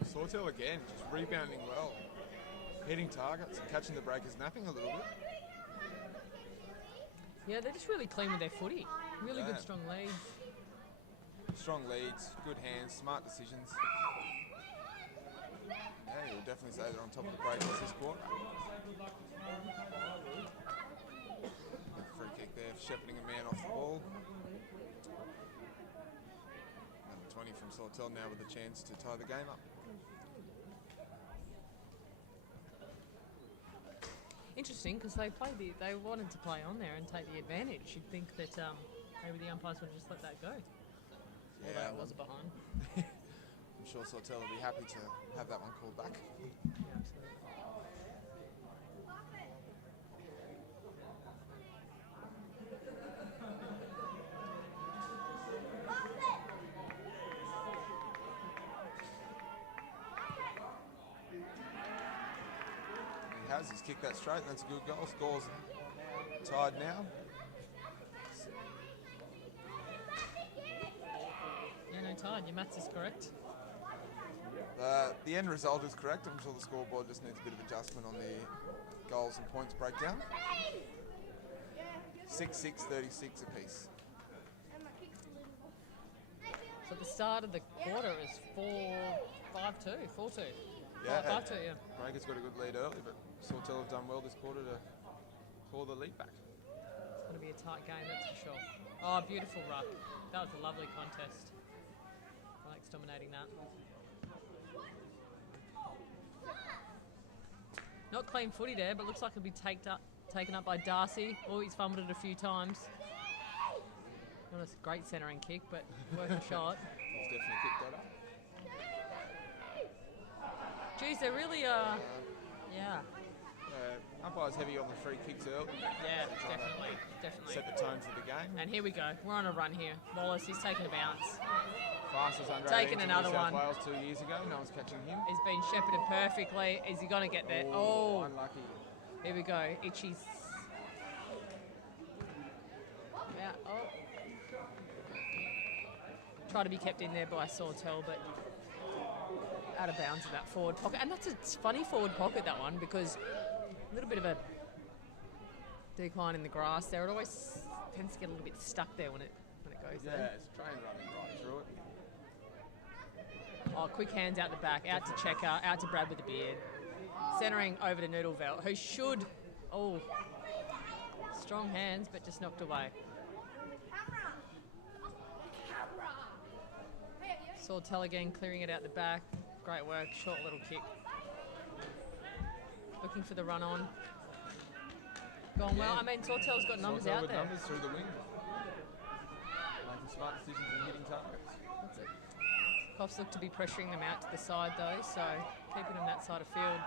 Sawtell again, just rebounding well. Hitting targets and catching the Breakers napping a little bit. Yeah, they're just really clean with their footy. Really good strong leads. Strong leads, good hands, smart decisions. Yeah, you'll definitely say they're on top of the Breakers this quarter. Free kick there, shepherding a man off the ball. Number 20 from Sawtell now with a chance to tie the game up. Interesting, because they wanted to play on there and take the advantage. You'd think that maybe the umpires would just let that go. Yeah, Although it was a behind. I'm sure Sawtell will be happy to have that one called back. Yeah, absolutely. He's kicked that straight, and that's a good goal. Score's tied now. Yeah, no, tied. Your maths is correct. The end result is correct. I'm sure the scoreboard just needs a bit of adjustment on the goals and points breakdown. 6-6, 36 apiece. So at the start of the quarter is 4-2. Yeah, 5-2, yeah. Breaker's got a good lead early, but Sawtell have done well this quarter to claw the lead back. It's going to be a tight game, that's for sure. Oh, beautiful ruck. That was a lovely contest. Alex dominating that. Not clean footy there, but looks like it'll be taken up by Darcy. Oh, he's fumbled it a few times. Not a great centering kick, but worth a shot. He's definitely kicked that up. Geez, they really yeah. Umpire's heavy on the free kicks early. Yeah, definitely. Set the tone for the game. And here we go. We're on a run here. Wallace, he's taking a bounce. Fastest under Taking 18s in another New South one. Wales 2 years ago. No one's catching him. He's been shepherded perfectly. Is he going to get there? Oh, Unlucky. here we go. Itchy's. Yeah. Oh. Try to be kept in there by Sawtell, but out of bounds in that forward pocket. And that's a funny forward pocket, that one, because a little bit of a decline in the grass there. It always tends to get a little bit stuck there when it goes Yeah, there. it's a train running right through it. Oh, quick hands out the back, out to Checker, out to Brad with the beard. Centering over to Noodleveld, who should, strong hands, but just knocked away. Sawtell again clearing it out the back. Great work, short little kick. Looking for the run on. Gone well. I mean, Sawtell's got numbers Sawtell out with there. numbers through the wing. Making smart decisions and hitting targets. That's it. Coffs look to be pressuring them out to the side though, so keeping them that side of field.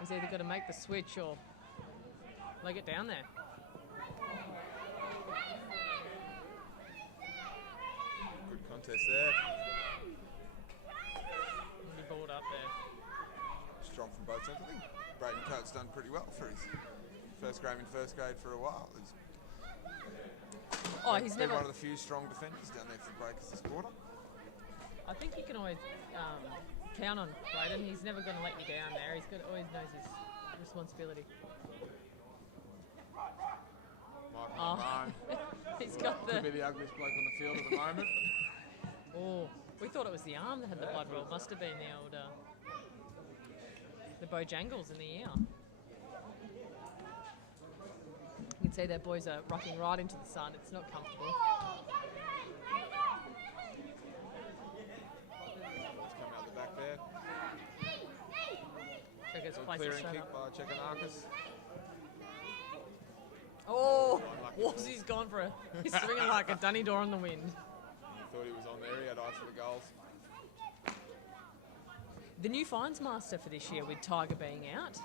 He's either got to make the switch or leg it down there. Good contest there. He balled up there. Strong from both sides. I think Braden Coates done pretty well for his first game in first grade for a while. He's been never. one of the few strong defenders down there for Breakers this quarter. I think you can always count on Braden. He's never going to let you down there. Always knows his responsibility. Michael Brown. He's got Could be the ugliest bloke on the field at the moment. We thought it was the arm that had the blood roll. Must have been the old the Bojangles in the ear. You can see their boys are rocking right into the sun. It's not comfortable. Let's come out the back there. Checker's Good place is clearing shut kick up. by Chekanakis. Oh, Unlucky. Wozzie's gone for a... He's swinging like a dunny door in the wind. Thought he was on there. He had eyes for the goals. The new fines master for this year with Tiger being out.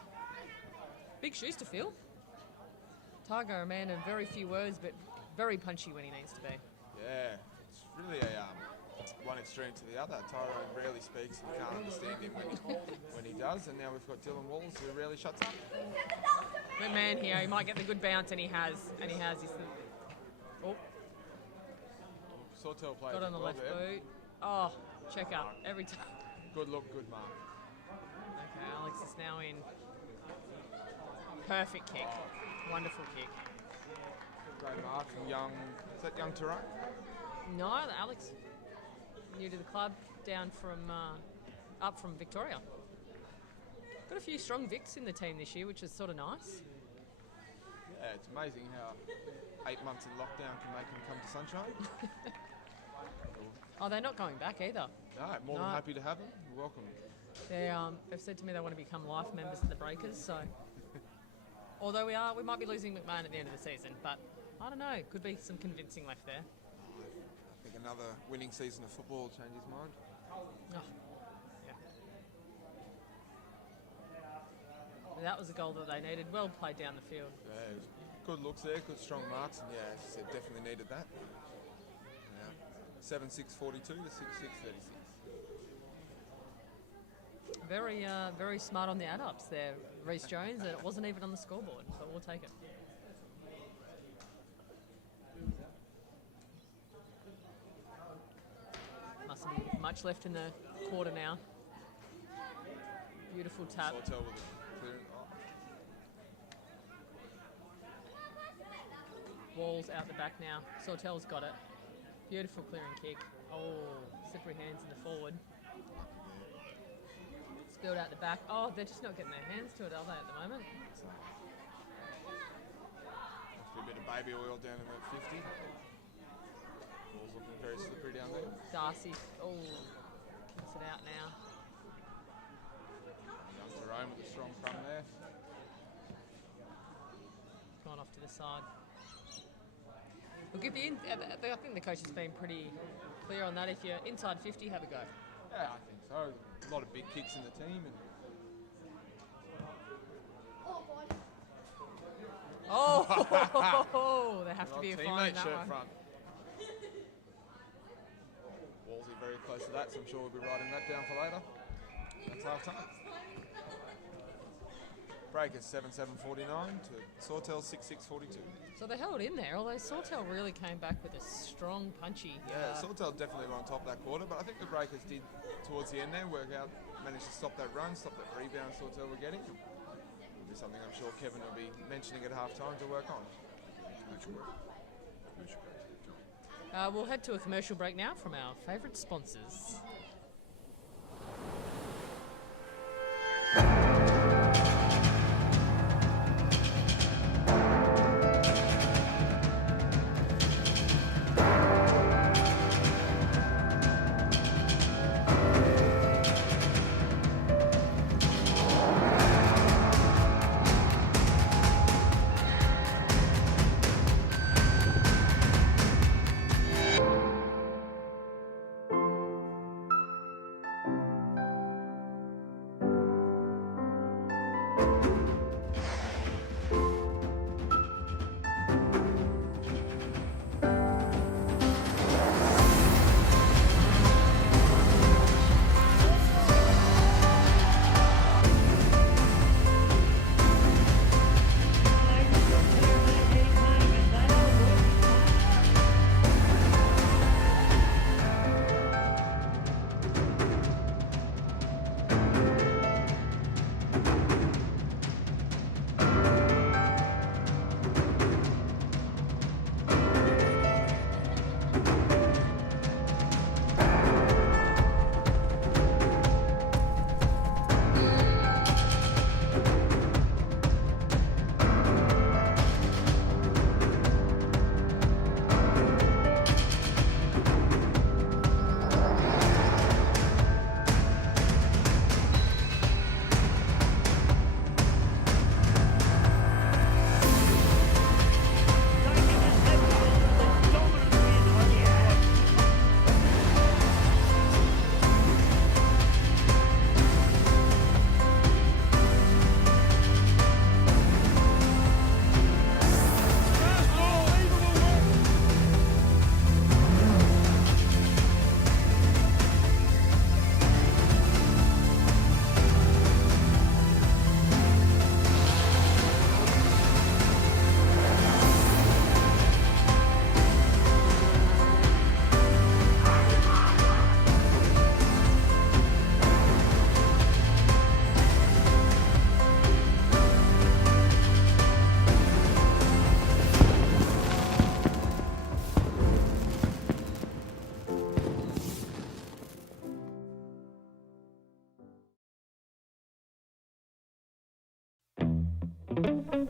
Big shoes to fill. Tiger, a man of very few words, but very punchy when he needs to be. Yeah, it's really a one extreme to the other. Tyrone rarely speaks and can't understand him when he does. And now we've got Dylan Walls who rarely shuts up. Good man here. He might get the good bounce, and he has. Sawtell played Got on the well left there. boot. Oh, check up every time. Good look, good mark. Okay, Alex is now in. Perfect kick. Wonderful kick. Great mark from young. Is that young Tyrone? No, Alex, new to the club, down from up from Victoria. Got a few strong Vics in the team this year, which is sort of nice. Yeah, it's amazing how 8 months in lockdown can make him come to sunshine. Oh, they're not going back either. No, more than happy to have them. You're welcome. They've said to me they want to become life members of the Breakers. So, although we might be losing McMahon at the end of the season, but I don't know. Could be some convincing left there. I think another winning season of football will change his mind. Oh, yeah. That was a goal that they needed. Well played down the field. Yeah, good looks there, good strong marks, and yeah, as you said, definitely needed that. 7-6-42 to 6-6-36. Very smart on the add-ups there, Reece Jones, and it wasn't even on the scoreboard, but we'll take it. Mustn't be much left in the quarter now. Beautiful tap. Sawtell with a clearance. Walls out the back now. Sawtell's got it. Beautiful clearing kick. Oh, slippery hands in the forward. Spilled out the back. Oh, they're just not getting their hands to it, are they, at the moment? Must be a bit of baby oil down in that 50. Ball's looking very slippery down there. Darcy, kicks it out now. Young Jerome with a strong crumb there. Gone off to the side. Look, I think the coach has been pretty clear on that. If you're inside 50, have a go. Yeah, I think so. A lot of big kicks in the team. And oh, there have to be a fine teammate that shirt one. front. Wolsey very close to that, so I'm sure we'll be writing that down for later. That's half time. Breakers 7-7-49 to Sawtell 6-6-42. So they held in there, although Sawtell really came back with a strong, punchy. Yeah, Sawtell definitely were on top of that quarter, but I think the Breakers did towards the end there managed to stop that run, stop that rebound Sawtell were getting. It'll be something I'm sure Kevin will be mentioning at half time to work on. We'll head to a commercial break now from our favourite sponsors.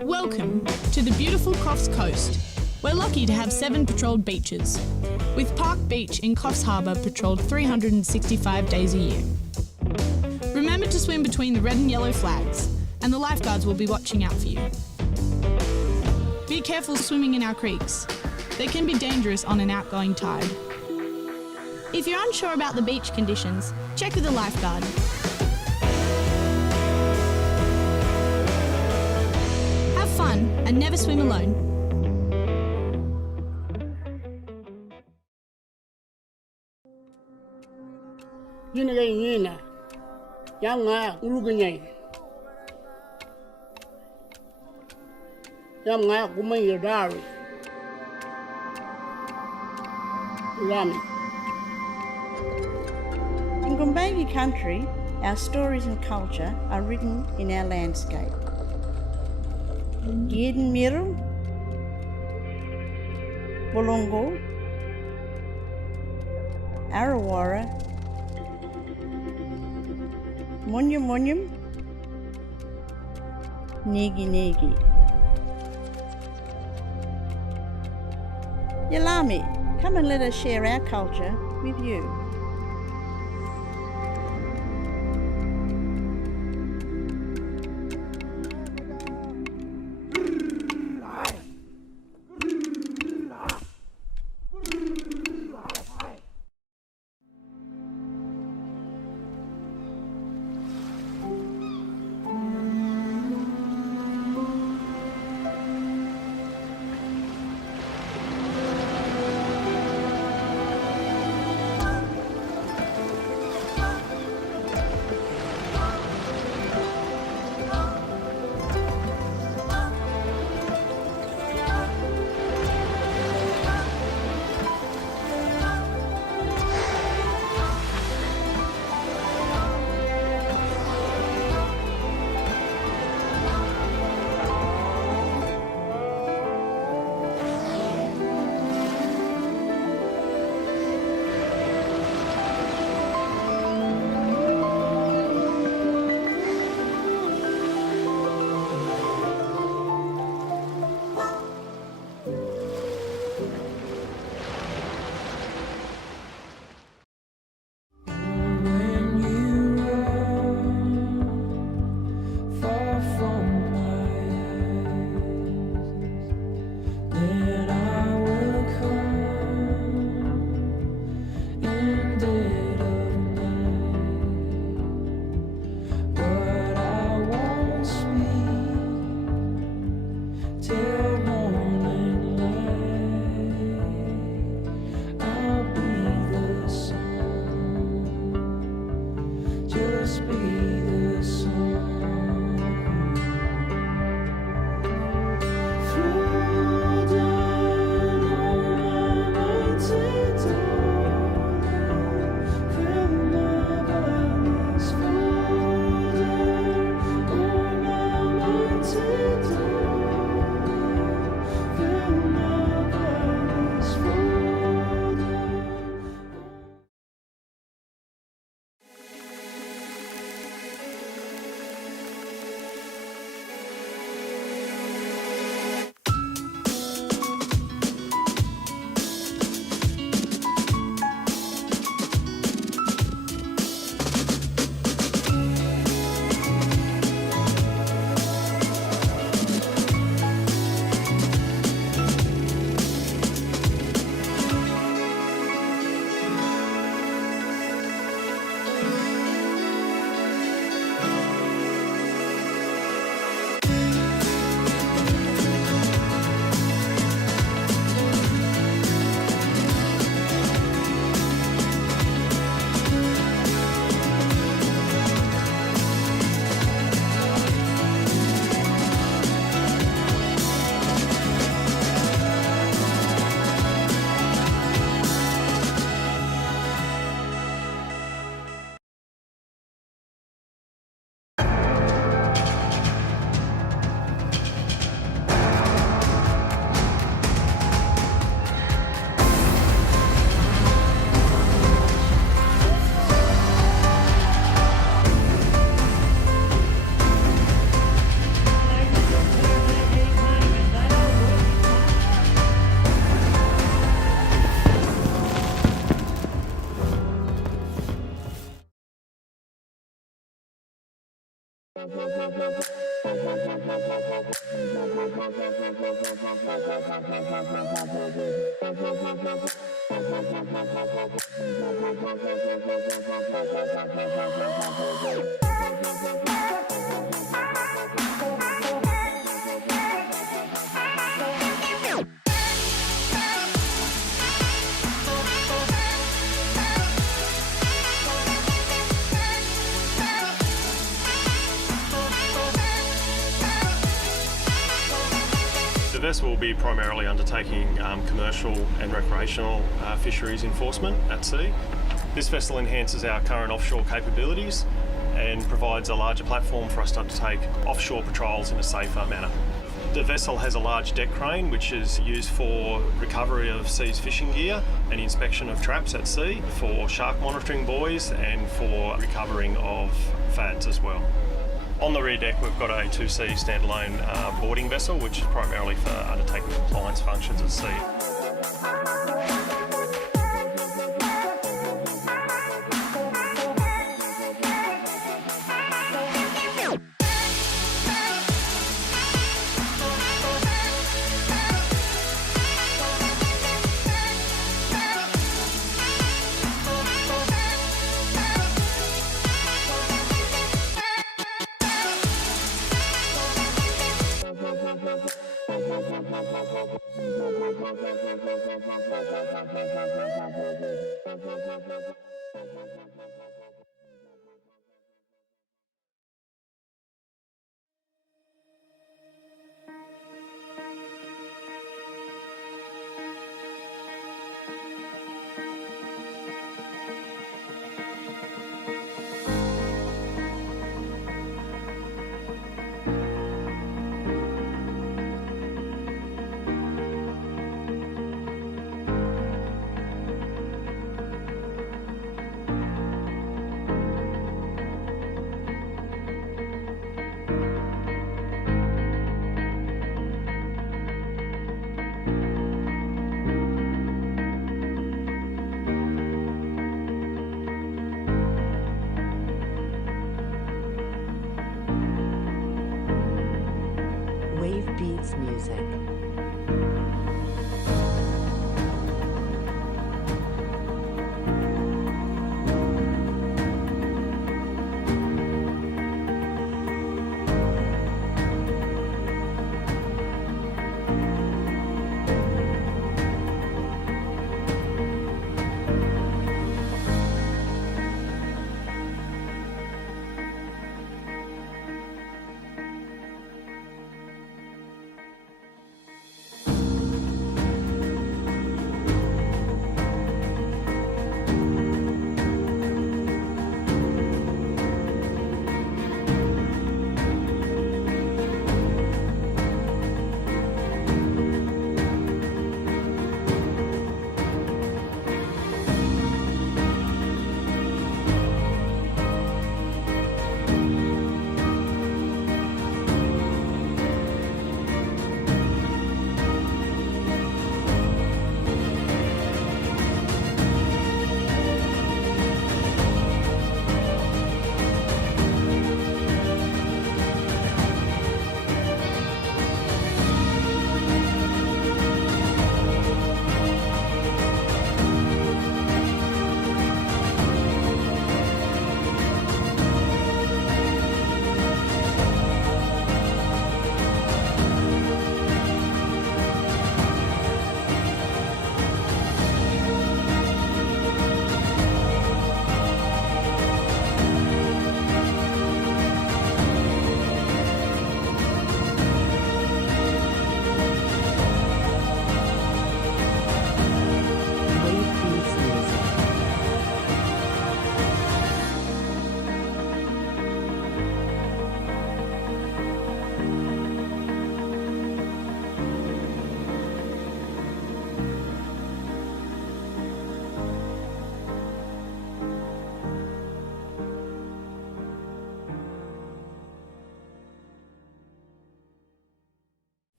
Welcome to the beautiful Coffs Coast, We're lucky to have 7 patrolled beaches, with Park Beach in Coffs Harbour patrolled 365 days a year. Remember to swim between the red and yellow flags, and the lifeguards will be watching out for you. Be careful swimming in our creeks. They can be dangerous on an outgoing tide. If you're unsure about the beach conditions, check with a lifeguard. Have fun and never swim alone. Yine ga yina. Yang nga ulugunyai. Yang nga kumanya dari. Rami. In Gumbayi country, our stories and culture are written in our landscape. Giden Miru, Bulungu, Arawara, Munyum Munyum, Nigi Nigi. Yalami, come and let us share our culture with you. The vessel will be primarily undertaking commercial and recreational fisheries enforcement at sea. This vessel enhances our current offshore capabilities and provides a larger platform for us to undertake offshore patrols in a safer manner. The vessel has a large deck crane which is used for recovery of seized fishing gear and inspection of traps at sea, for shark monitoring buoys and for recovering of fads as well. On the rear deck we've got a 2C standalone boarding vessel which is primarily for undertaking compliance functions at sea. Wave Beats Music.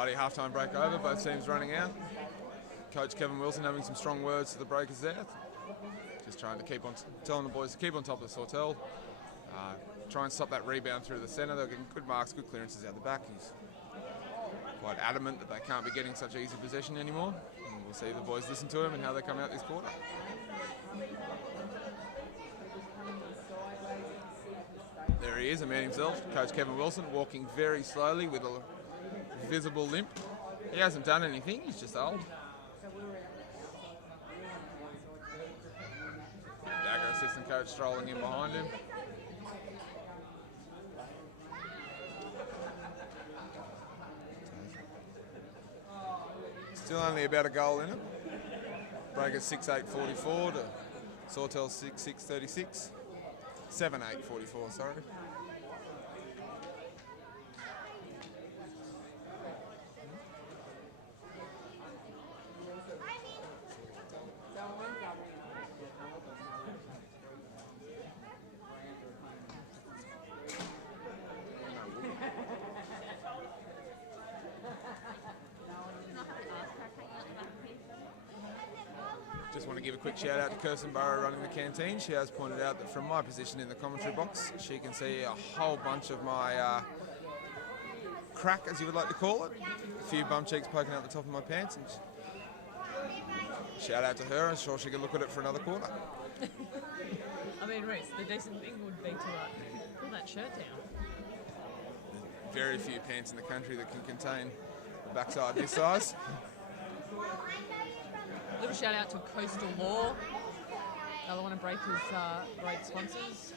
Alrighty, half-time break over, both teams running out. Coach Kevin Wilson having some strong words to the breakers there. Just trying to keep on telling the boys to keep on top of Sawtell. Try and stop that rebound through the centre. They're getting good marks, good clearances out the back. He's quite adamant that they can't be getting such easy possession anymore. And we'll see the boys listen to him and how they come out this quarter. There he is, a man himself, Coach Kevin Wilson, walking very slowly with a visible limp. He hasn't done anything, he's just old. Dagger assistant coach strolling in behind him. Still only about a goal in it. Breakers 6-8-44 to Sawtell 6-6-36. 7-8-44, sorry. Just want to give a quick shout out to Kirsten Burrow running the canteen. She has pointed out that from my position in the commentary box, she can see a whole bunch of my crack, as you would like to call it. A few bum cheeks poking out the top of my pants. And shout out to her. I'm sure she can look at it for another quarter. I mean, Reece, the decent thing would be to pull that shirt down. Very few pants in the country that can contain the backside this size. Little shout out to Coastal Law, another one of Breakers' great sponsors.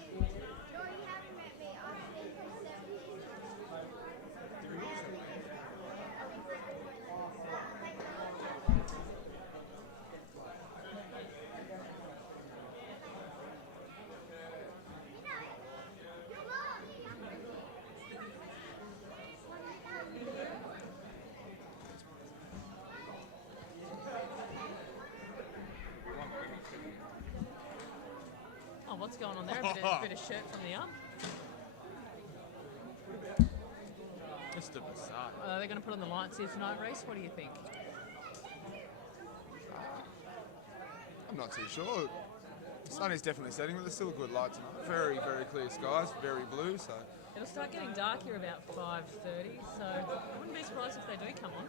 What's going on there? A bit of shirt from the arm. Just a bizarre. They're going to put on the lights here tonight, Reece. What do you think? I'm not too sure. The sun is definitely setting, but there's still a good light tonight. Very, very clear skies, very blue. So it'll start getting dark here about 5:30. So I wouldn't be surprised if they do come on.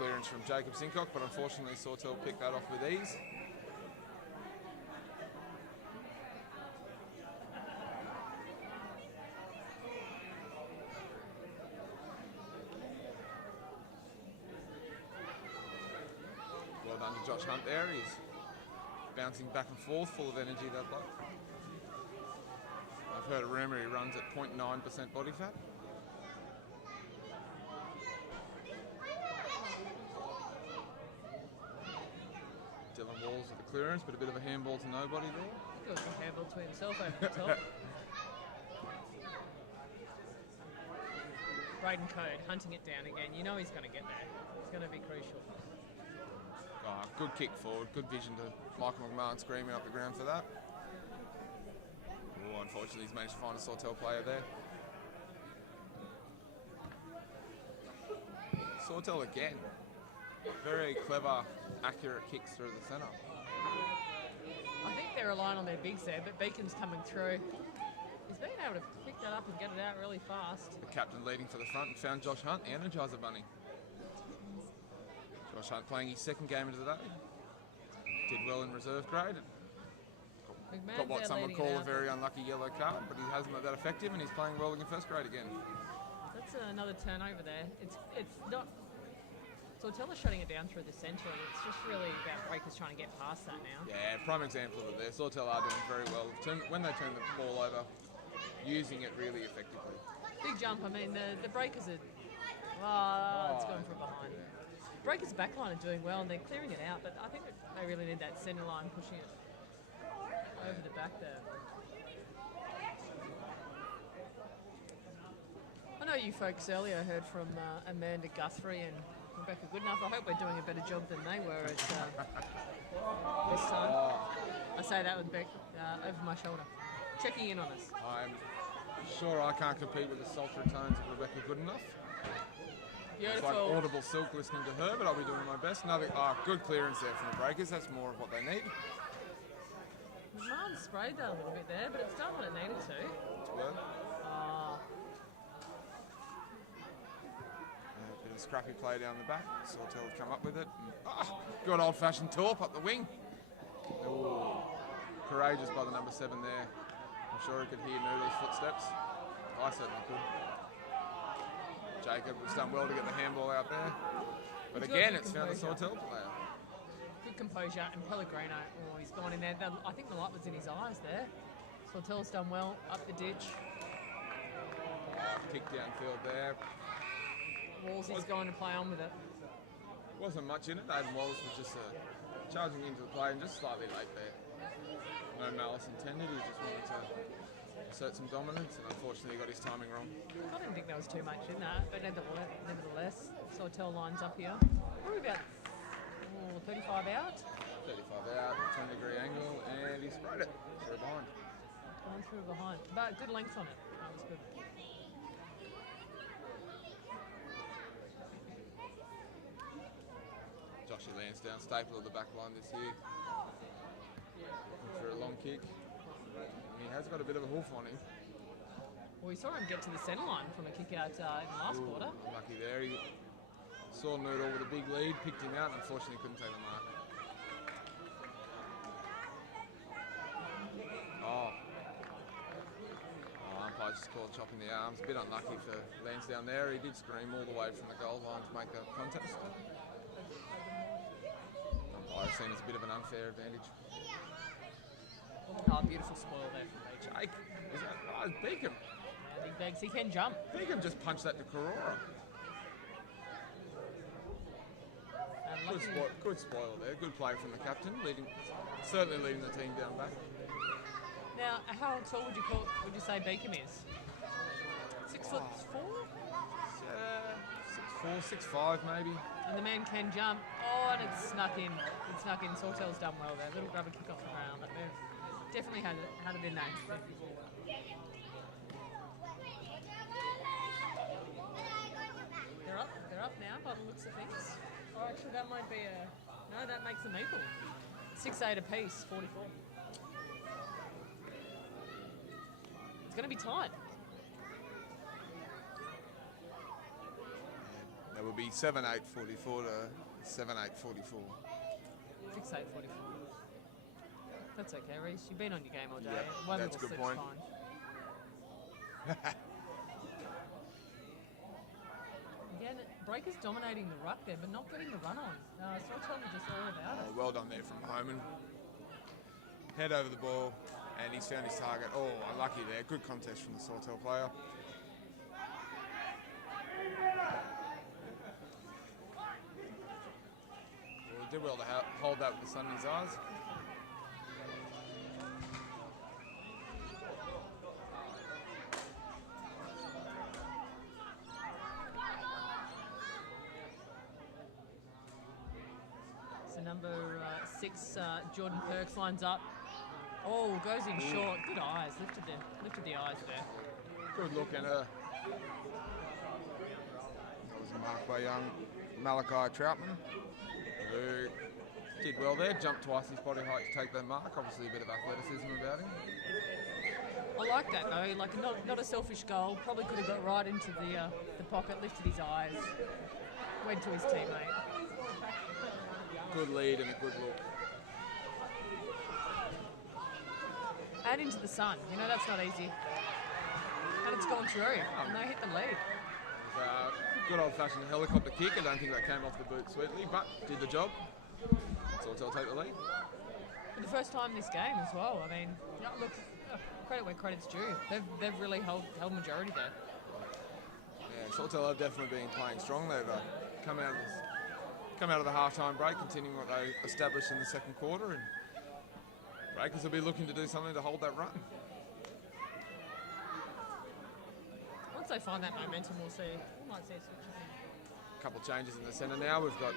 clearance from Jacob Sincock, but unfortunately Sawtell picked that off with ease. Well done to Josh Hunt there. He's bouncing back and forth, full of energy, that bloke. I've heard a rumour he runs at 0.9% body fat. Dylan Walls with the clearance, but a bit of a handball to nobody there. I think it was a handball to himself over the top. Braden Code hunting it down again. You know he's going to get there. It's going to be crucial. Oh, good kick forward, good vision to Michael McMahon screaming up the ground for that. Oh, unfortunately he's managed to find a Sawtell player there. Sawtell again. Very clever, accurate kicks through the centre. I think they're relying on their bigs there, but Beacon's coming through. He's been able to pick that up and get it out really fast. The captain leading for the front and found Josh Hunt, the Energizer Bunny. Josh Hunt playing his second game of the day. Did well in reserve grade. Got what some would call a very unlucky yellow card, but he hasn't let that affect him and he's playing well in first grade again. That's another turnover there. It's not... Sawtell is shutting it down through the centre, and it's just really about Breakers trying to get past that now. Yeah, prime example of it there. Sawtell are doing very well. When they turn the ball over, using it really effectively. Big jump. I mean, the Breakers are... Oh, it's gone from behind. Breakers' backline are doing well, and they're clearing it out, but I think they really need that centre line pushing it over the back there. I know you folks earlier heard from Amanda Guthrie and Rebecca Goodenough. I hope we're doing a better job than they were at this time. I say that with Beck over my shoulder, checking in on us. I'm sure I can't compete with the sultry tones of Rebecca Goodenough. It's like Beautiful. audible silk listening to her, but I'll be doing my best. Good clearance there from the Breakers. That's more of what they need. Mom sprayed that a little bit there, but it's done what it needed to. It's well. A bit of scrappy play down the back. Sawtell have come up with it. Good old-fashioned torp up the wing. Ooh, courageous by the number 7 there. I'm sure he could hear Noodle's footsteps. I certainly could. Jacob has done well to get the handball out there. But again, it's found the Sawtell player. Good composure, and Pellegrino, he's gone in there. I think the light was in his eyes there. Sawtell's done well, up the ditch. Kick downfield there. Wolsey's going to play on with it. Wasn't much in it. Aidan Wallace was just charging into the play and just slightly late there. No malice intended. He just wanted to assert some dominance, and unfortunately he got his timing wrong. I didn't think there was too much in that, but nevertheless, Sawtell lines up here. Probably about 35 out. 35 out, 20-degree angle, and he sprayed it through behind. Going through behind, but good length on it. That was good. Joshy Lansdowne, staple of the back line this year. For a long kick. He has got a bit of a hoof on him. Well, we saw him get to the centre line from a kick out in the last quarter. Lucky there. He saw Noodle with a big lead, picked him out, and unfortunately couldn't take the mark. Umpire just called chopping the arms. A bit unlucky for Lansdowne there. He did scream all the way from the goal line to make the contest. Umpire seen as a bit of an unfair advantage. Beautiful spoil there from Beach. Jake, is that Beacom? I think Beggs, he can jump. Beacom just punched that to Karora. Good spoil there. Good play from the captain, certainly leading the team down back. Now, how tall would you say Beacom is? 6'4"? 6'4", 6'5", maybe. And the man can jump. Oh, and it's snuck in. Sawtell's done well there. Little rubber kick off the ground. But they've definitely had it in there. They're up now by the looks of things. Oh, actually, that might be no, that makes them equal. 6-8 apiece, 44. It's going to be tight. That would be 7-8-44 to 7-8-44. 6-8-44. That's okay, Reece. You've been on your game all day. Yep, One that's little a good slip's point. fine. Again, Breakers dominating the ruck there, but not getting the run on. Sawtell was just all about it. Well done there from Homan. Head over the ball, and he's found his target. Oh, unlucky there. Good contest from the Sawtell player. Well, he did well to hold that with the sun in his eyes. So number 6, Jordan Perks lines up. Oh, goes in short. Good eyes. Lifted the eyes there. Good look at her. That was a mark by young Malachi Troutman, who did well there. Jumped twice his body height to take that mark. Obviously a bit of athleticism about him. I like that though. Like not a selfish goal. Probably could have got right into the pocket. Lifted his eyes. Went to his teammate. Good lead and a good look. And into the sun. You know, that's not easy. And it's gone through. And they hit the lead. Good old-fashioned helicopter kick. I don't think that came off the boot sweetly, but did the job. Sawtell take the lead. For the first time this game as well. I mean, look, credit where credit's due. They've really held majority there. Yeah, Sawtell have definitely been playing strong. They've come out of the half-time break, continuing what they established in the second quarter, and Breakers will be looking to do something to hold that run. Once they find that momentum, we might see a switch. A couple of changes in the centre now. We've got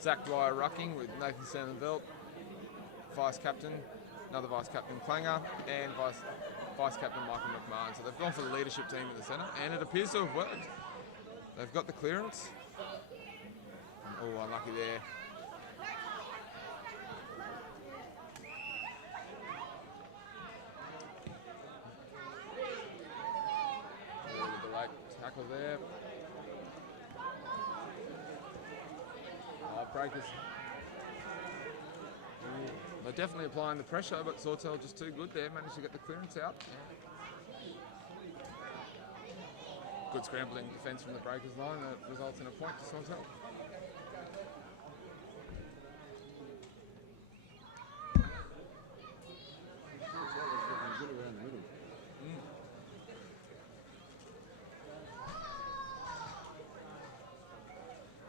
Zach Dwyer rucking with Nathan Sandvelt, vice captain, another vice-captain Clanger, and vice-captain Michael McMahon. So they've gone for the leadership team in the centre, and it appears to have worked. They've got the clearance. Oh, unlucky there. With the late tackle there. Breakers. They're definitely applying the pressure, but Sawtell just too good there. Managed to get the clearance out. Good scrambling defence from the Breakers line that results in a point to Sawtell. Good around the middle.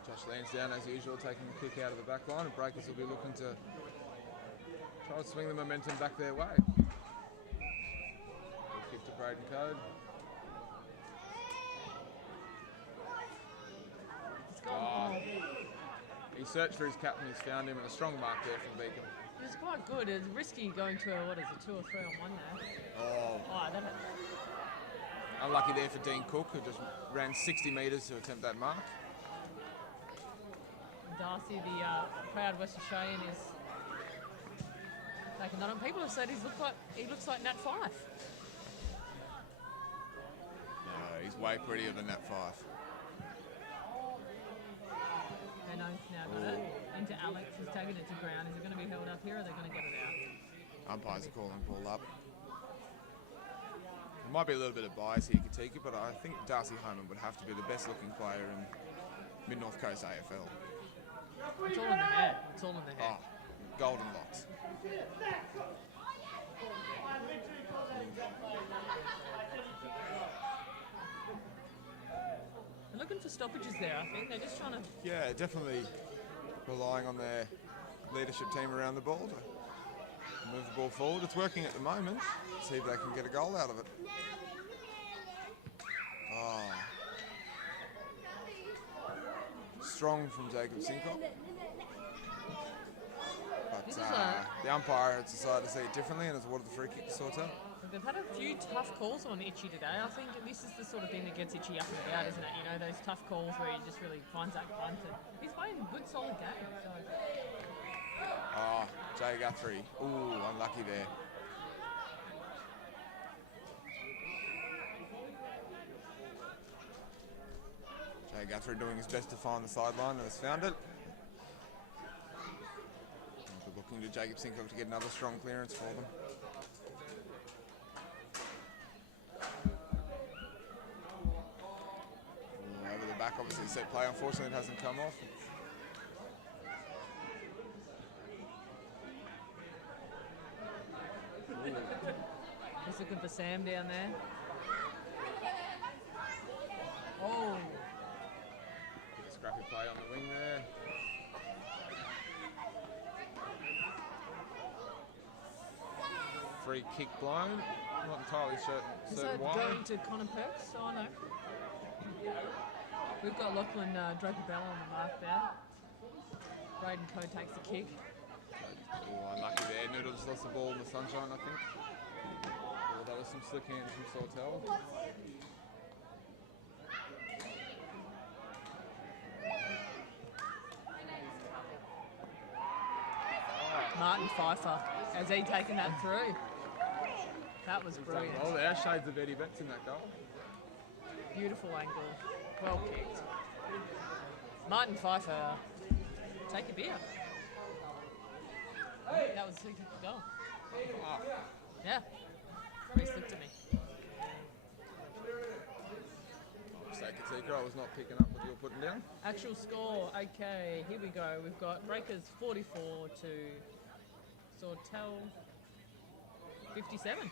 Josh Lansdowne, as usual, taking the kick out of the back line, and Breakers will be looking to try to swing the momentum back their way. Good kick to Braden Code. He searched for his captain, he's found him, and a strong mark there from Beacon. It was quite good. It's risky going to a 2 or 3 on 1 there. That Unlucky there for Dean Cook, who just ran 60 metres to attempt that mark. Darcy, the proud West Australian, is taking that on. People have said he looks like Nat Fyfe. No, he's way prettier than Nat Fyfe. And I've now got it into Alex. He's taking it to ground. Is it going to be held up here, or are they going to get it out? Umpires are calling ball up. There might be a little bit of bias here, Katika, but I think Darcy Homan would have to be the best looking player in Mid-North Coast AFL. It's all in the hair. It's all in the hair. Oh, golden locks. They're looking for stoppages there, I think. They're just trying to... Yeah, definitely relying on their leadership team around the ball to move the ball forward. It's working at the moment. See if they can get a goal out of it. Oh. Strong from Jacob Sincock. But the umpire has decided to see it differently and has awarded the free kick to Sawtell. They've had a few tough calls on Itchy today. I think this is the sort of thing that gets Itchy up and about, isn't it? You know, those tough calls where he just really finds that punt. And he's playing a good, solid game. So. Jay Guthrie. Ooh, unlucky there. Jay Guthrie doing his best to find the sideline and has found it. And looking to Jacob Sincock to get another strong clearance for them. Over the back, obviously set play. Unfortunately, it hasn't come off. Just looking for Sam down there. Oh. Scrappy play on the wing there. Free kick blown. Not entirely certain why. Is that going to Connor Perks? Oh no. We've got Lachlan Draper Bell on the mark there. Braden Coe takes the kick. Oh, unlucky there. Noodle just lost the ball in the sunshine, I think. Oh, that was some slick hands from Sawtell. Martin Pfeiffer, has he taken that through? That was brilliant. Oh, there are shades of Eddie Betts in that goal. Beautiful angle. Well kicked. Martin Pfeiffer, take a beer. That was who kicked the goal. Oh. Yeah. Reese looked at me. Mistake, Katika. I was not picking up what you were putting down. Actual score, okay, here we go. We've got Breakers 44 to Sawtell 57.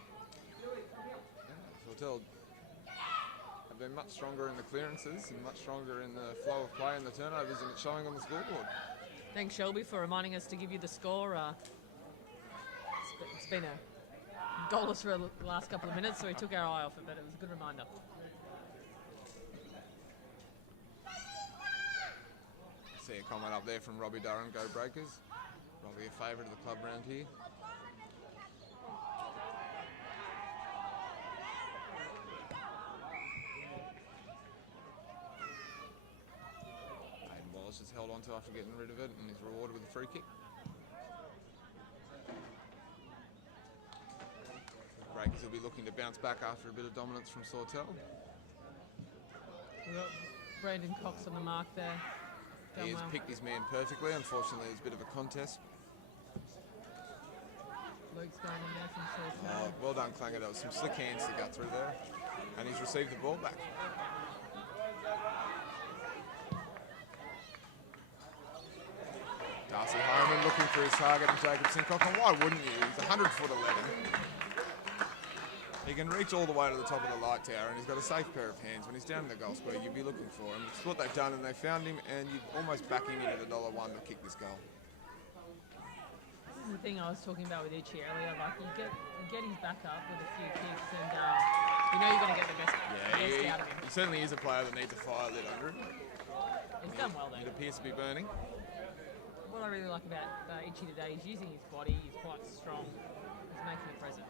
Sawtell have been much stronger in the clearances and much stronger in the flow of play and the turnovers, and it's showing on the scoreboard. Thanks, Shelby, for reminding us to give you the score. It's been a goalless for the last couple of minutes, so we took our eye off it, but it was a good reminder. See a comment up there from Robbie Durham, go Breakers. Probably a favourite of the club round here. Coffs has held on to after getting rid of it and is rewarded with a free kick. Breakers will be looking to bounce back after a bit of dominance from Sawtell. We've got Brandon Cox on the mark there. He has picked his man perfectly. Unfortunately, there's a bit of a contest. Luke's going in there from Sawtell. Well done, Clanger. There was some slick hands to gut through there. And he's received the ball back. Darcy Harman looking for his target and Jacob Sincock. And why wouldn't you? He's 100 foot 11. He can reach all the way to the top of the light tower, and he's got a safe pair of hands. When he's down in the goal square, you'd be looking for him. It's what they've done, and they found him, and you've almost back him into the $1 to kick this goal. This is the thing I was talking about with Itchy earlier. Like, you get his back up with a few kicks, and you know you're going to get the best out of him. He certainly is a player that needs a fire lit under him. He's done well there. It appears to be burning. What I really like about Itchy today, he's using his body. He's quite strong. He's making a presence.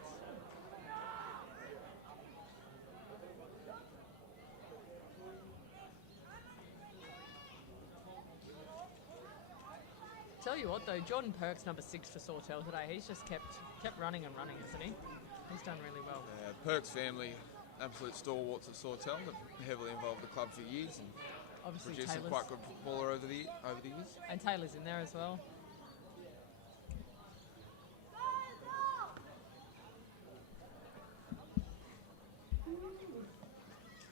Tell you what though, Jordan Perks, number 6 for Sawtell today. He's just kept running and running, hasn't he? He's done really well. Perks family, absolute stalwarts of Sawtell, that heavily involved the club for years and obviously produced some quite good footballer over the years. And Taylor's in there as well.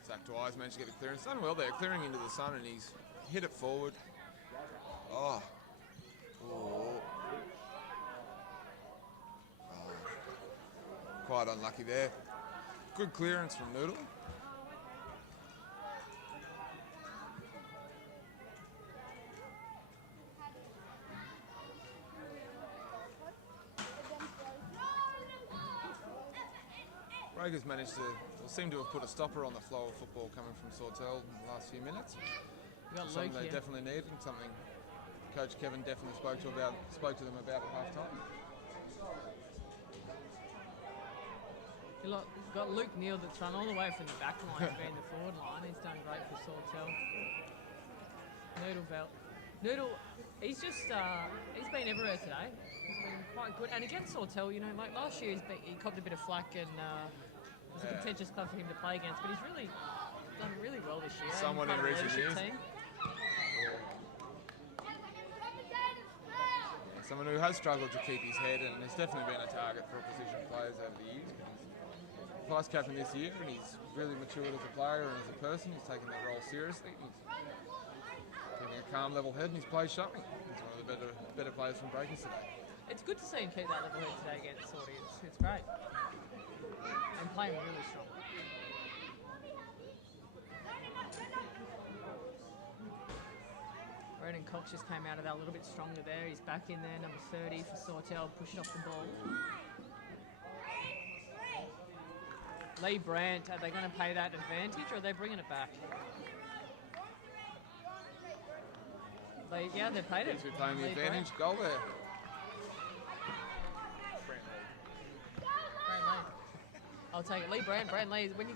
Zach Dwyer's managed to get the clearance. Done well there, clearing into the sun, and he's hit it forward. Oh. Quite unlucky there. Good clearance from Noodle. Breakers managed to, seem to have put a stopper on the flow of football coming from Sawtell in the last few minutes. Something they definitely need, and something Coach Kevin definitely spoke to them about at half time. You've got Luke Neal that's run all the way from the back line to be in the forward line. He's done great for Sawtell. Noodle, he's just he's been everywhere today. He's been quite good. And against Sawtell, you know, like last year he copped a bit of flack, and it was a contentious club for him to play against. But he's really done really well this year. Someone in recent years. Someone who has struggled to keep his head, and has definitely been a target for opposition players over the years. He's vice captain this year, and he's really matured as a player and as a person. He's taken that role seriously. He's keeping a calm, level head, and he's played sharply. He's one of the better players from Breakers today. It's good to see him keep that level head today against Sawtell. It's great. And playing really strong. Brandon Cox just came out of that a little bit stronger there. He's back in there, number 30 for Sawtell, pushed off the ball. Lee Brandt, are they going to pay that advantage, or are they bringing it back? They played it. He's playing the advantage. Goal there. Brand Lee. I'll take it. Lee Brandt, Brand Lee. When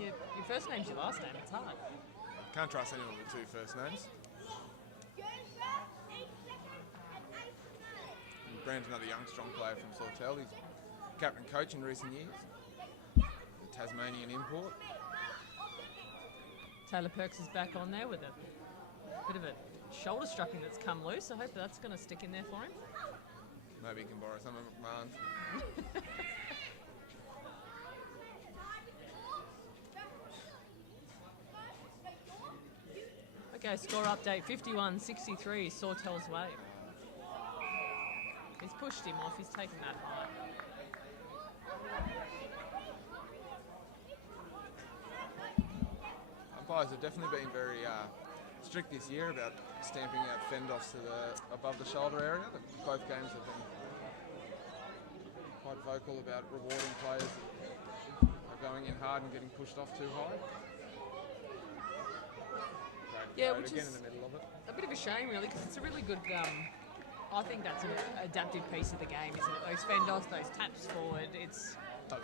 your first name's your last name, it's hard. Can't trust anyone with 2 first names. Brand's another young, strong player from Sawtell. He's captain coach in recent years. A Tasmanian import. Taylor Perks is back on there with a bit of a shoulder strapping that's come loose. I hope that's going to stick in there for him. Maybe he can borrow some of McMahon. Okay, score update, 51-63, Sawtell's way. He's pushed him off, he's taken that high. Umpires have definitely been very strict this year about stamping out fend-offs to the above the shoulder area. Both games have been quite vocal about rewarding players that are going in hard and getting pushed off too high. Which again is in the middle of it. A bit of a shame really, because it's a really good, I think that's an adaptive piece of the game, isn't it? Those fend-offs, those taps forward,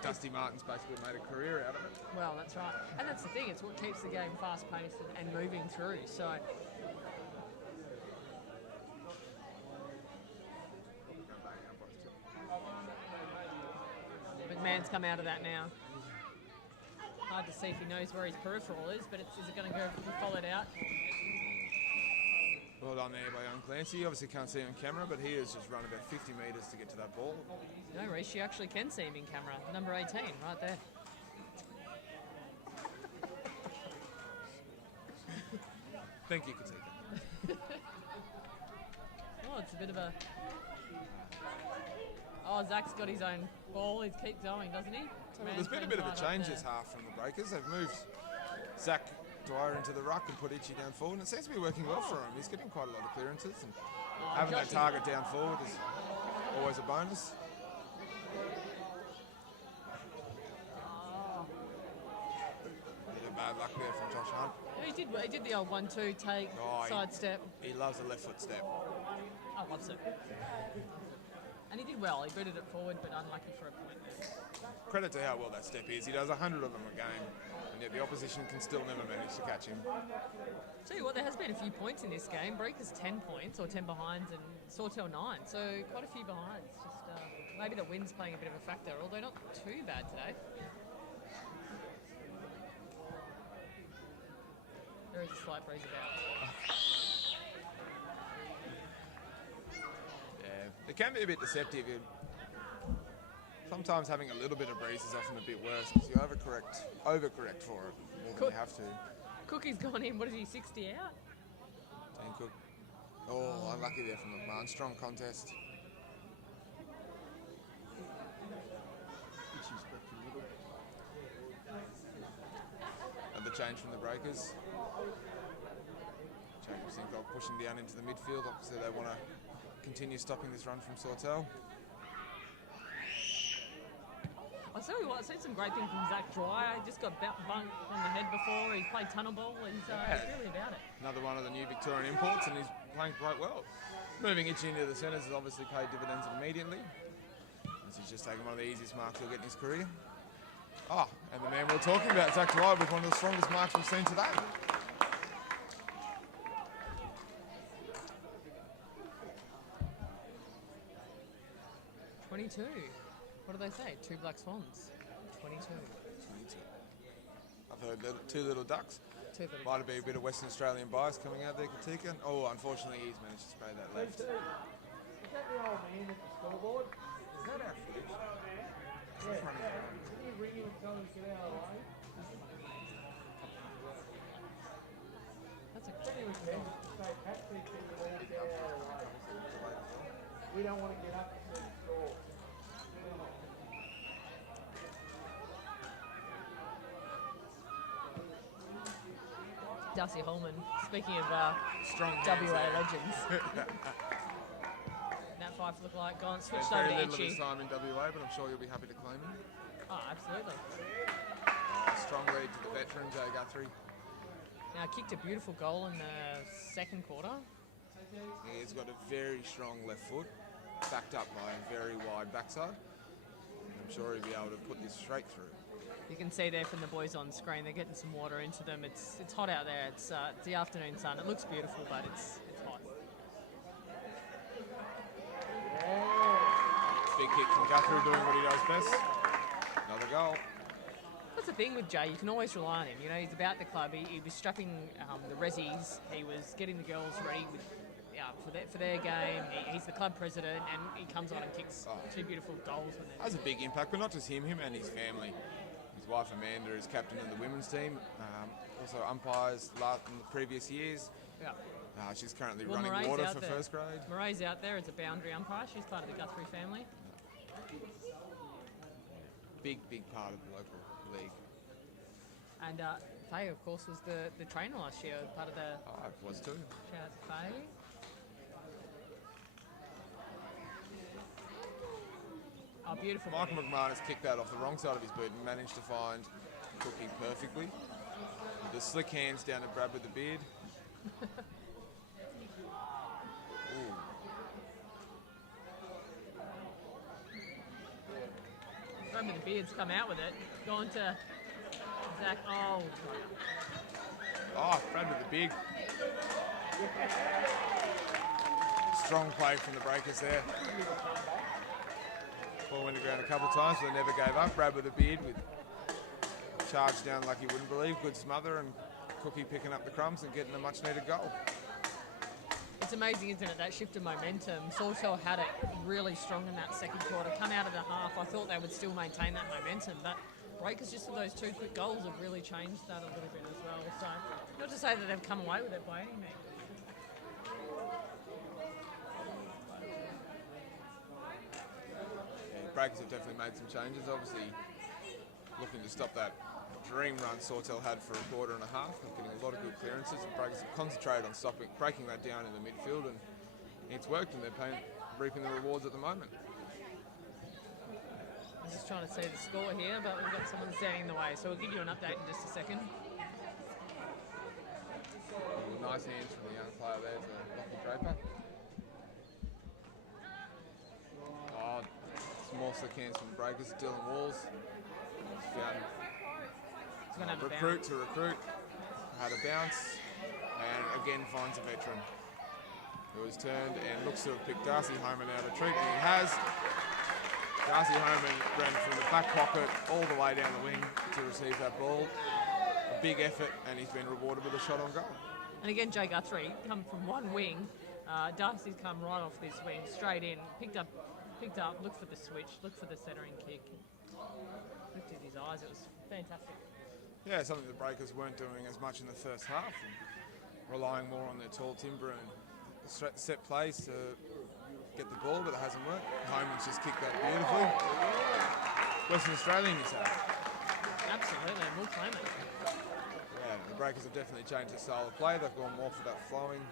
Dusty Martin's basically made a career out of it. Well, that's right. And that's the thing, it's what keeps the game fast-paced and moving through. So man's come out of that now. Hard to see if he knows where his peripheral is, but is it going to go followed out? Well done there by young Clancy. You obviously can't see him on camera, but he has just run about 50 metres to get to that ball. No, Reece, you actually can see him in camera. Number 18, right there. Think you can see that. Oh, it's a bit of a... Oh, Zach's got his own ball. He's keep going, doesn't he? There's been a bit of a change this half from the Breakers. They've moved Zach Dwyer into the ruck and put Itchy down forward, and it seems to be working well for him. He's getting quite a lot of clearances, and having that target down forward is always a bonus. Bit of bad luck there from Josh Hunt. Yeah, he did the old 1-2 take, side step. He loves a left foot step. I loves it. And he did well. He booted it forward, but unlucky for a point there. Credit to how well that step is. He does 100 of them a game, and yet the opposition can still never manage to catch him. Tell you what, there has been a few points in this game. Breakers 10 points, or 10 behinds, and Sawtell 9. So quite a few behinds. Just maybe the wind's playing a bit of a factor, although not too bad today. There is a slight breeze about. It can be a bit deceptive. Sometimes having a little bit of breeze is often a bit worse because you overcorrect for it more than you have to. Cookie's gone in, what is he, 60 out? Dan Cook. Oh, unlucky there from McMahon. Strong contest. And the change from the Breakers. Jacob Sincock pushing down into the midfield. Obviously they want to continue stopping this run from Sawtell. I'll tell you what, I've seen some great things from Zach Dwyer. He just got bunked on the head before. He played tunnel ball. He's really about it. Another one of the new Victorian imports, and he's playing quite well. Moving Itchy into the centres has obviously paid dividends immediately, as he's just taken one of the easiest marks he'll get in his career. Oh, and the man we were talking about, Zach Dwyer, with one of the strongest marks we've seen today. What do they say? 2 black swans. 22. I've heard two little ducks. Might have been a bit of Western Australian bias coming out there, Katika. Oh, unfortunately, he's managed to spray that left. Is that the old man at the scoreboard? Is that our footage? Yeah. Can you ring him and tell him to get out of the way? That's a pretty good thing. Say, Patrick, can you all get out of the way? We don't want to get up to the score. Darcy Holman, speaking of strong WA legends. Nat Fife look like gone, switched over to Very little of Itchy. his time in WA, but I'm sure you'll be happy to claim him. Oh, absolutely. Strong lead to the veteran, Jay Guthrie. Now, kicked a beautiful goal in the second quarter. He's got a very strong left foot, backed up by a very wide backside. I'm sure he'll be able to put this straight through. You can see there from the boys on screen, they're getting some water into them. It's hot out there. It's the afternoon sun. It looks beautiful, but it's hot. Big kick from Guthrie, doing what he does best. Another goal. That's the thing with Jay, you can always rely on him. You know, he's about the club. He was strapping the resis. He was getting the girls ready for their game. He's the club president, and he comes on and kicks 2 beautiful goals. Has a big impact, but not just him and his family. His wife Amanda is captain of the women's team. Also umpires in the previous years. Yeah. She's currently running water for first grade. Moray's out there as a boundary umpire. She's part of the Guthrie family. Big part of the local league. And Faye, of course, was the trainer last year, part of the... Oh, I was too. Shout out to Faye. Oh, beautiful. Michael McMahon has kicked that off the wrong side of his boot and managed to find Cookie perfectly. With the slick hands down to Brad with the beard. Brad with the beard's come out with it. Gone to Zach. Oh, Brad with the big. Strong play from the Breakers there. Ball went went to ground a couple of times, but they never gave up. Brad with a beard with charged down like you wouldn't believe. Good smother, and Cookie picking up the crumbs and getting a much needed goal. It's amazing, isn't it, that shift of momentum. Sawtell had it really strong in that second quarter. Come out of the half, I thought they would still maintain that momentum, but Breakers, just for those 2 quick goals, have really changed that a little bit as well. So, not to say that they've come away with it by any means. Yeah, Breakers have definitely made some changes. Obviously, looking to stop that dream run Sawtell had for a quarter and a half, getting a lot of good clearances, and Breakers have concentrated on breaking that down in the midfield, and it's worked, and they're reaping the rewards at the moment. I'm just trying to see the score here, but we've got someone standing in the way, so we'll give you an update in just a second. Nice hands from the young player there to Lockie Draper. Small slick hands from the Breakers. Dylan Walls found recruit to recruit, had a bounce, and again finds a veteran who has turned and looks to have picked Darcy Homan out of treat, and he has. Darcy Homan ran from the back pocket all the way down the wing to receive that ball. A big effort, and he's been rewarded with a shot on goal. And again, Jay Guthrie come from one wing. Darcy's come right off this wing, straight in, picked up, looked for the switch, looked for the centering kick, lifted his eyes. It was fantastic. Yeah, something the Breakers weren't doing as much in the first half, and relying more on their tall timber and set plays to get the ball, but it hasn't worked. Homan's just kicked that beautifully. Western Australian, you say? Absolutely, and we'll claim it. Yeah, the Breakers have definitely changed their style of play. They've gone more for that flowing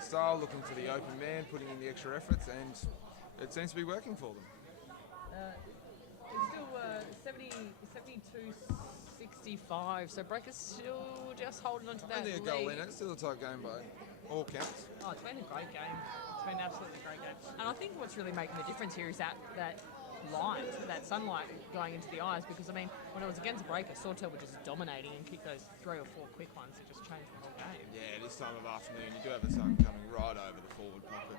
style, looking for the open man, putting in the extra efforts, and it seems to be working for them. It's still 72-65, so Breakers still just holding on to that Only a lead. goal in it, still a tight game by all counts. Oh, it's been a great game. It's been an absolutely great game. And I think what's really making the difference here is that light, that sunlight going into the eyes, because I mean, when it was against Breakers, Sawtell were just dominating and kicked those 3 or 4 quick ones that just changed the whole game. Yeah, this time of afternoon you do have the sun coming right over the forward pocket.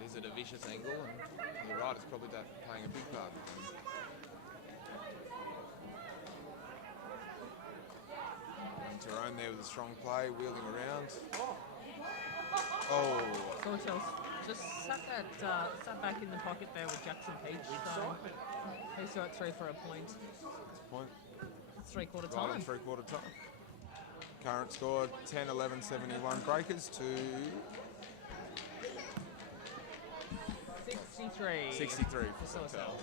It is at a vicious angle, and you're right, it's probably playing a big part. And Tyrone there with a strong play, wheeling around. Oh! Sawtell just sat back in the pocket there with Jackson Peach. So he saw it through for a point. Point. It's three-quarter Right time. on three-quarter time. Current score 10-11-71 Breakers to 63. 63 for Sawtell. Sawtell.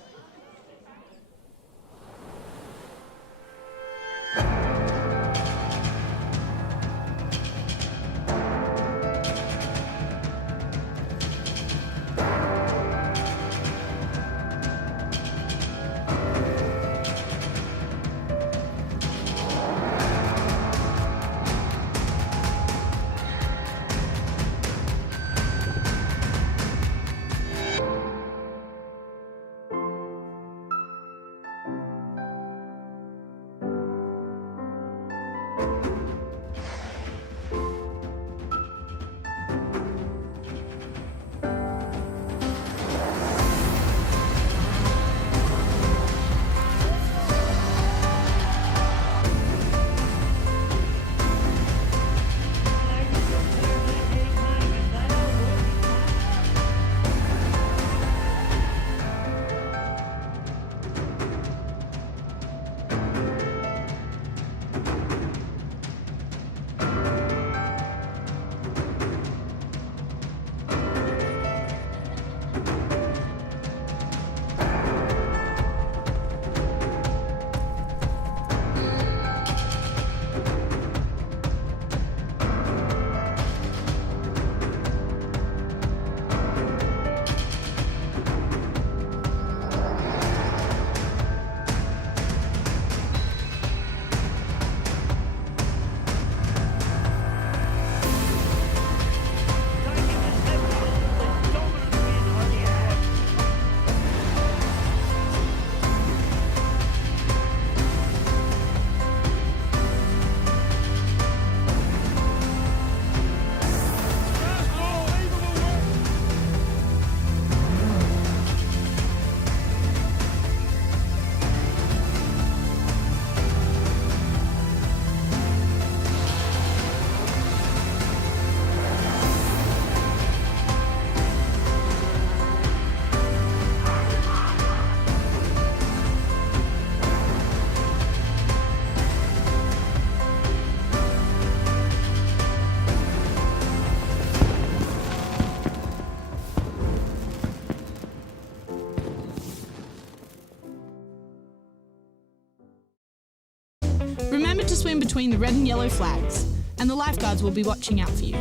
to swim between the red and yellow flags, and the lifeguards will be watching out for you.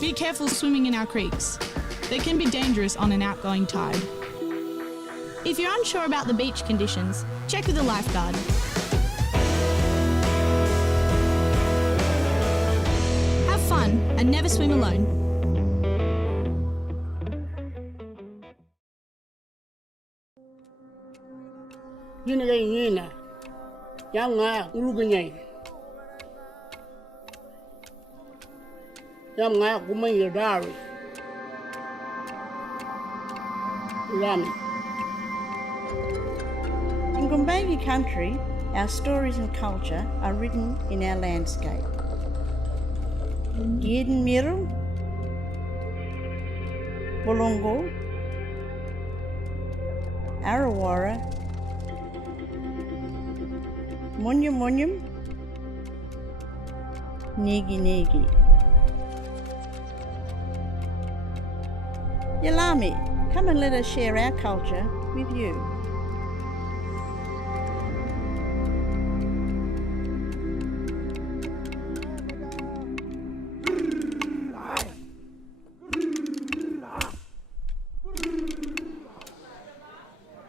Be careful swimming in our creeks. They can be dangerous on an outgoing tide. If you're unsure about the beach conditions, check with a lifeguard. Have fun and never swim alone. Yini ga yina. Yang nga uluga nyai. Yang nga kumai dari. Rami. In Gumbayi country, our stories and culture are written in our landscape. Yidin Miru, Bolongo, Arawara, Munyum Munyum, Nigi Nigi. Yalami, come and let us share our culture with you.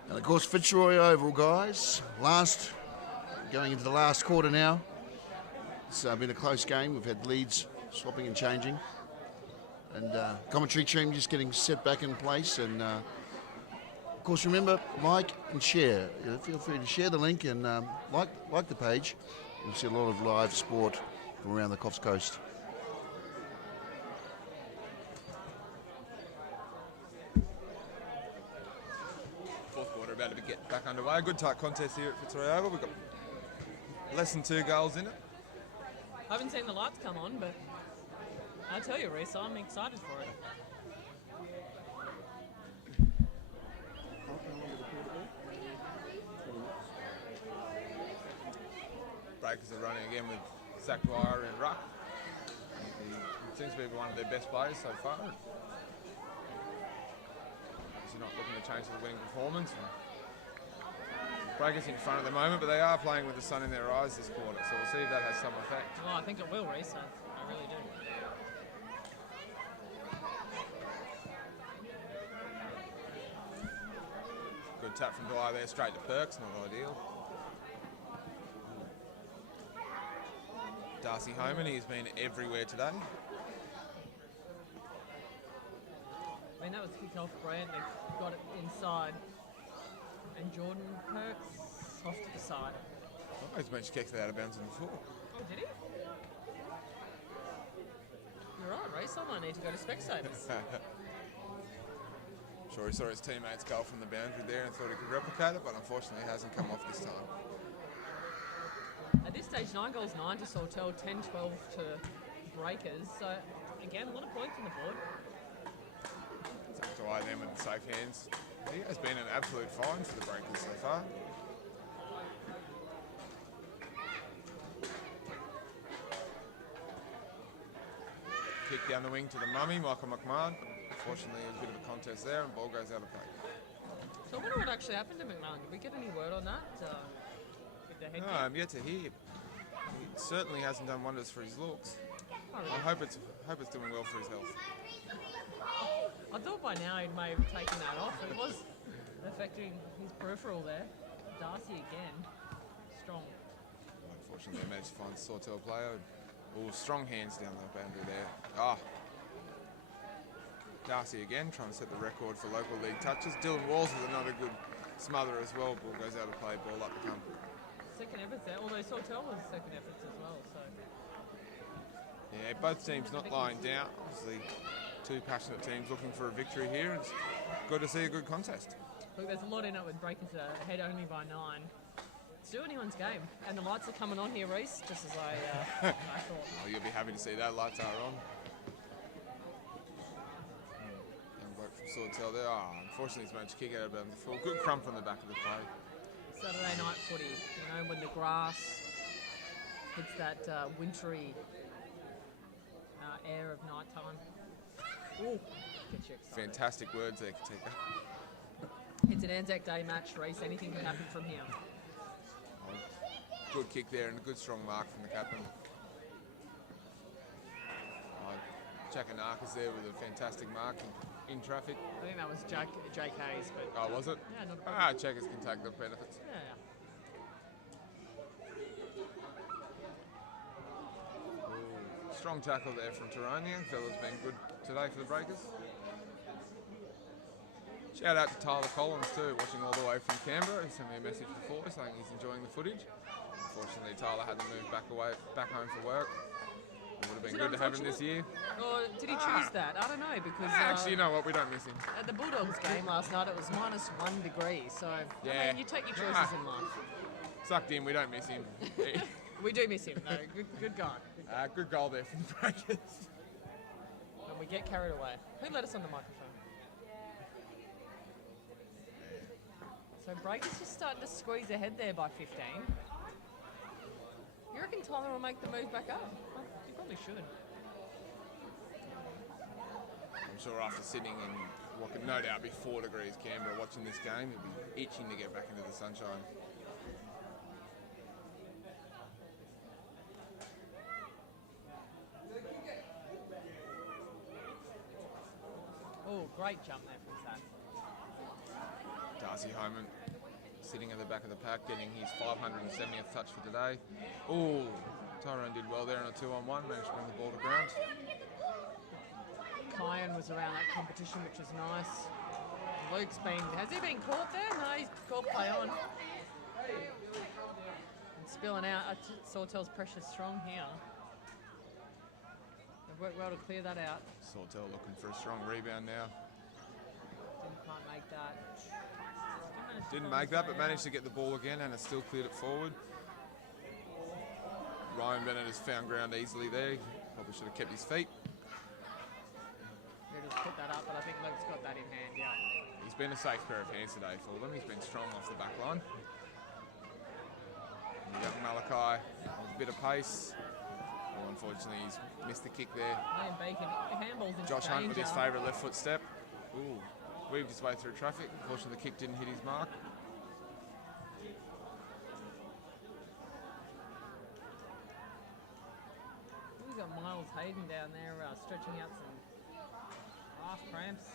And of course, Fitzroy Oval, guys. Going into the last quarter now. It's been a close game. We've had leads swapping and changing. And commentary team just getting set back in place. And of course, remember, like and share. Feel free to share the link and like the page. You'll see a lot of live sport from around the Coffs Coast. Fourth quarter about to get back underway. A good tight contest here at Fitzroy Oval. We've got less than 2 goals in it. I haven't seen the lights come on, but I tell you, Reese, I'm excited for it. Breakers are running again with Zach Dwyer in ruck. He seems to be one of their best players so far. He's not looking to change the winning performance. Breakers in front at the moment, but they are playing with the sun in their eyes this quarter, so we'll see if that has some effect. Well, I think it will, Reese. I really do. Good tap from Dwyer there, straight to Perks, not ideal. Darcy Homan, he's been everywhere today. I mean, that was kicked off brilliant. They got it inside. And Jordan Perks off to the side. Oh, he's managed to kick that out of bounds on the floor. Oh, did he? You're right, Reese. I might need to go to Specsavers. Sure, he saw his teammates goal from the boundary there and thought he could replicate it, but unfortunately it hasn't come off this time. At this stage, 9 goals, 9 to Sawtell, 10-12 to Breakers. So, again, a lot of points on the board. It's up to eye them with the safe hands. He has been an absolute find for the Breakers so far. Kick down the wing to the mummy, Michael McMahon. Unfortunately, a bit of a contest there and ball goes out of play. So I wonder what actually happened to McMahon. Did we get any word on that? With the head No, I'm yet to hear. He certainly hasn't done wonders for his looks. Oh, really? I hope it's doing well for his health. I thought by now he may have taken that off. It was affecting his peripheral there. Darcy again. Strong. Unfortunately, they managed to find Sawtell player. Oh, strong hands down the boundary there. Ah. Darcy again trying to set the record for local league touches. Dylan Walls with another good smother as well. Ball goes out of play, ball up the come. Second efforts there, although Sawtell was second efforts as well. So. Yeah, both teams not lying down. Obviously, two passionate teams looking for a victory here. It's good to see a good contest. Look, there's a lot in it with Breakers ahead only by 9. It's still anyone's game. And the lights are coming on here, Reese, just as I thought. Oh, you'll be happy to see that. Lights are on. Young bloke from Sawtell there. Oh, unfortunately, he's managed to kick out of the full. Good crump from the back of the play. Saturday night footy, you know, when the grass hits that wintry air of night time. Ooh, gets you excited. Fantastic words there, Katika. It's an Anzac Day match, Reese. Anything can happen from here. good kick there and a good strong mark from the captain. Chakanakis there with a fantastic mark in traffic. I think that was JK's, but... Oh, was it? Yeah, not a problem. Checkers can take the benefits. Yeah. Strong tackle there from Taronian. Fella's been good today for the Breakers. Shout out to Tyler Collins too, watching all the way from Canberra. He sent me a message before saying he's enjoying the footage. Unfortunately, Tyler had to move back home for work. It would have been good to have him this year. Or did he choose that? I don't know, because... Actually, you know what? We don't miss him. At the Bulldogs game last night, it was -1 degree, so... Yeah. I mean, you take your choices in life. Sucked in, we don't miss him. We do miss him, though. Good guy. Good goal there from the Breakers. And we get carried away. Who let us on the microphone? So Breakers just starting to squeeze ahead there by 15. You reckon Tyler will make the move back up? Well, he probably should. I'm sure after sitting in what could no doubt be 4 degrees Canberra watching this game, he'll be itching to get back into the sunshine. Oh, great jump there from Zach. Darcy Homan sitting at the back of the pack, getting his 570th touch for today. Oh, Tyrone did well there on a 2-on-1, managed to bring the ball to ground. Kyan was around that competition, which was nice. Luke's has he been caught there? No, he's caught play on. And spilling out, Sawtell's pressure strong here. They've worked well to clear that out. Sawtell looking for a strong rebound now. Didn't quite make that. Didn't make that, but managed to get the ball again and has still cleared it forward. Ryan Bennett has found ground easily there. Probably should have kept his feet. He just put that up, but I think Luke's got that in hand, yeah. He's been a safe pair of hands today for them. He's been strong off the back line. Young Malachi with a bit of pace. Well, unfortunately, he's missed the kick there. Liam Bacon, handballs in Josh Hunt with his danger. favourite left foot step. Ooh, weaved his way through traffic. Unfortunately, the kick didn't hit his mark. We've got Miles Hayden down there stretching out some half cramps.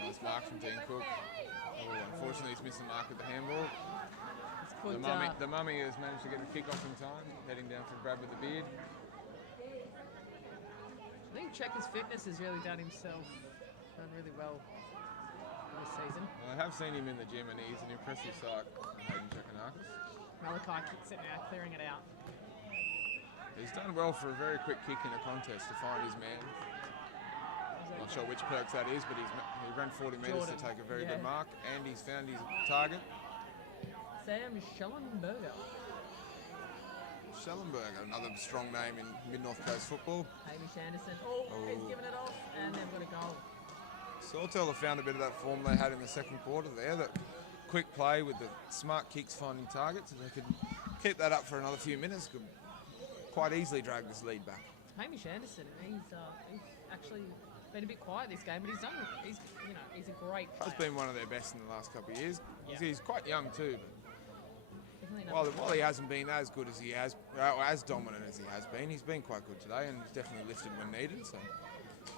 Nice mark from Dean Cook. Oh, unfortunately, he's missed the mark with the handball. The mummy has managed to get the kick off in time, heading down for Brad with the beard. I think Checker's fitness has really done really well this season. I have seen him in the gym and he's an impressive sight, Hayden Chakanakis. Malachi kicks it now, clearing it out. He's done well for a very quick kick in a contest to find his man. Not sure which perks that is, but he ran 40 metres to take a very good mark, and he's found his target. Sam Schellenberger. Schellenberger, another strong name in Mid-North Coast football. Hamish Anderson. Oh, he's given it off, and they've got a goal. Sawtell have found a bit of that form they had in the second quarter there, that quick play with the smart kicks finding targets, and they could keep that up for another few minutes, could quite easily drag this lead back. Hamish Anderson, he's actually been a bit quiet this game, but he's a great player. Has been one of their best in the last couple of years. Yeah. He's quite young too, but while he hasn't been as good as he has, or as dominant as he has been, he's been quite good today, and he's definitely lifted when needed. So.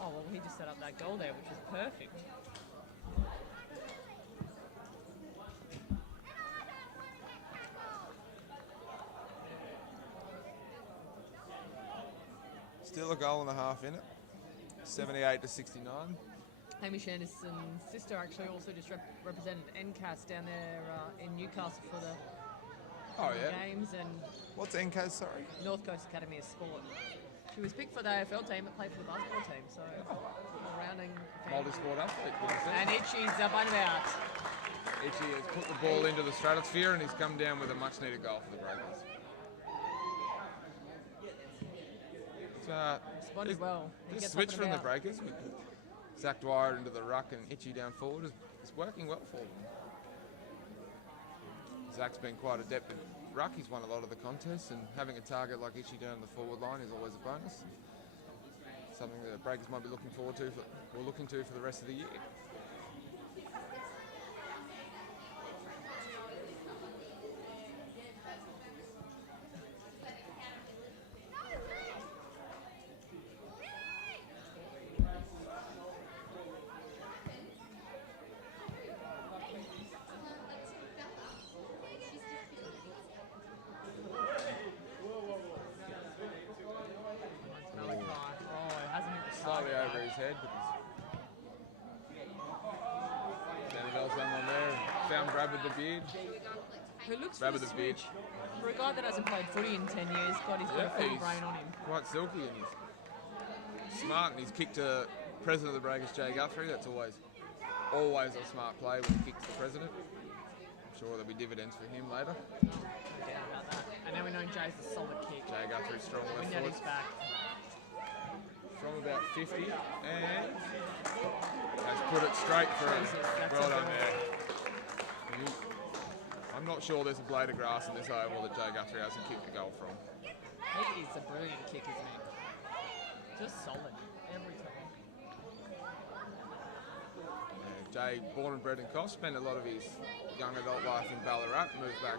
Oh well, he just set up that goal there, which is perfect. Still a goal and a half in it. 78 to 69. Hamish Anderson's sister actually also just represented NCAS down there in Newcastle for the games. And what's NCAS, sorry? North Coast Academy of Sport. She was picked for the AFL team but played for the basketball team, so rounding. Multi-sport athlete. And Itchy's up and about. Itchy has put the ball into the stratosphere and he's come down with a much-needed goal for the Breakers. Spotted well. This switch from the Breakers with Zach Dwyer into the ruck and Itchy down forward is working well for them. Zach's been quite adept at ruck. He's won a lot of the contests, and having a target like Itchy down the forward line is always a bonus. Something that the Breakers might be looking to for the rest of the year. slightly over his head. Annabelle's done one there. Found grab with the beard. Who looks Grab for with the the beard. switch. For a guy that hasn't played footy in 10 years, God, he's got a full he's brain on him. quite silky and he's smart, and he's kicked to President of the Breakers, Jay Guthrie. That's always a smart play when he kicks the President. I'm sure there'll be dividends for him later. No doubt about that. And now we know Jay's a solid kick. Jay Guthrie strong We left know foot. he's back. From about 50 and has put it straight through. That's Well a done good there. I'm not sure there's a blade of grass in this oval that Jay Guthrie hasn't kicked a goal from. It is a brilliant kick, isn't it? Just solid every time. Jay, born and bred in Coffs, spent a lot of his young adult life in Ballarat, moved back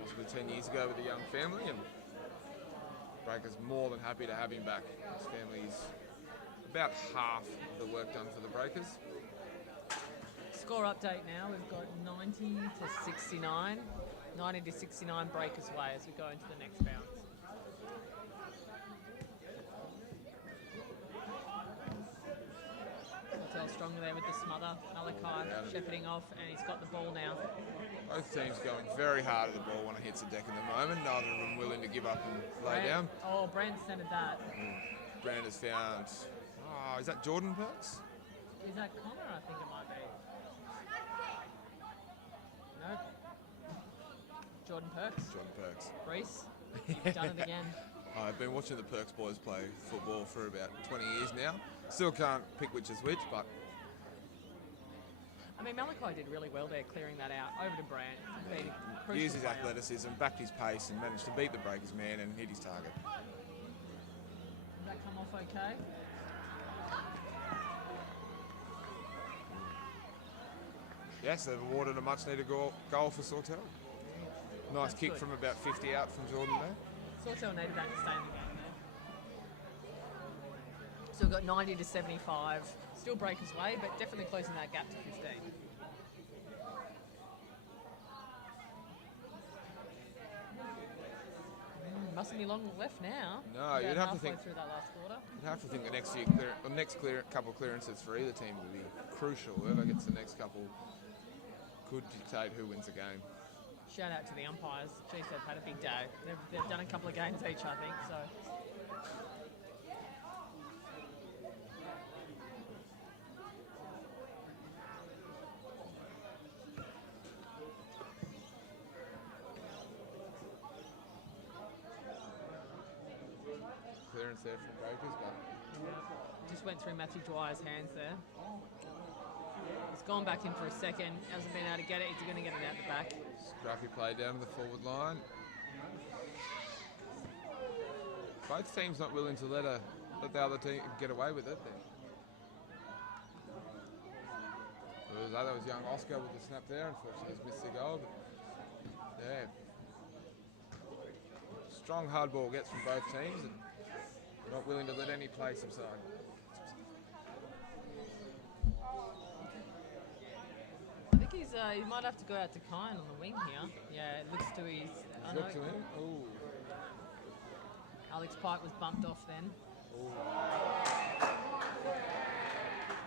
possibly 10 years ago with a young family, and Breakers more than happy to have him back. His family's about half of the work done for the Breakers. Score update now. We've got 90 to 69. 90 to 69 Breakers way as we go into the next bounce. Sawtell stronger there with the smother. Malachi shepherding off, and he's got the ball now. Both teams going very hard at the ball when it hits the deck at the moment. Neither of them willing to give up and lay down. Oh, Brand centered that. Brand has found. Oh, is that Jordan Perks? Is that Connor? I think it might be. Nope. Jordan Perks. Jordan Perks. Reese, you've done it again. I've been watching the Perks boys play football for about 20 years now. Still can't pick which is which, but... I mean, Malachi did really well there, clearing that out. Over to Brand. Being a crucial Used his player. athleticism, backed his pace, and managed to beat the Breakers man and hit his target. Did that come off okay? Yes, they've awarded a much-needed goal for Sawtell. Nice That's kick good. from about 50 out from Jordan there. Sawtell needed that to stay in the game there. So we've got 90 to 75. Still Breakers way, but definitely closing that gap to 15. Mustn't be long left now. No, About you'd have to halfway think- through that last quarter. You'd have to think the next couple of clearances for either team will be crucial. Whoever gets the next couple could dictate who wins the game. Shout out to the umpires. Geez, they've had a big day. They've done a couple of games each, I think. So. Clearance there from Breakers, but Just went through Matthew Dwyer's hands there. He's gone back in for a second. Hasn't been able to get it. He's going to get it out the back. scrappy play down to the forward line. Both teams not willing to let the other team get away with it. That was young Oscar with the snap there. Unfortunately, he's missed the goal. But yeah, strong hard ball gets from both teams, and not willing to let any play subside. I think he might have to go out to Kine on the wing here. Yeah, it looks to his. Look to him. Ooh. Alex Pike was bumped off then.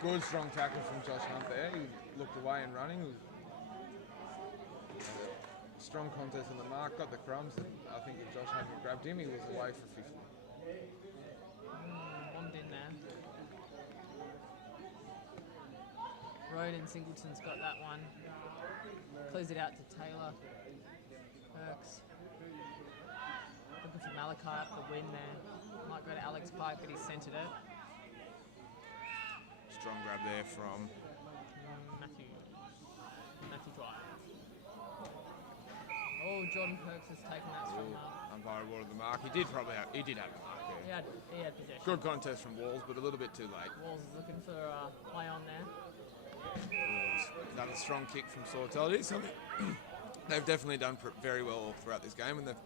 Good strong tackle from Josh Hunt there. He looked away and running. Strong contest on the mark, got the crumbs, and I think if Josh hadn't grabbed him, he was away for 50. Bombed in there. Roden Singleton's got that one. Close it out to Taylor. Perks. Looking for Malachi up the win there. Might go to Alex Pike, but he centred it. Strong grab there from Matthew Dwyer. Oh, Jordan Perks has taken that strong mark. umpire awarded the mark. He did have the mark there. He had possession. Good contest from Walls, but a little bit too late. Walls is looking for play on there. Another strong kick from Sawtell. It is something they've definitely done very well throughout this game, and they've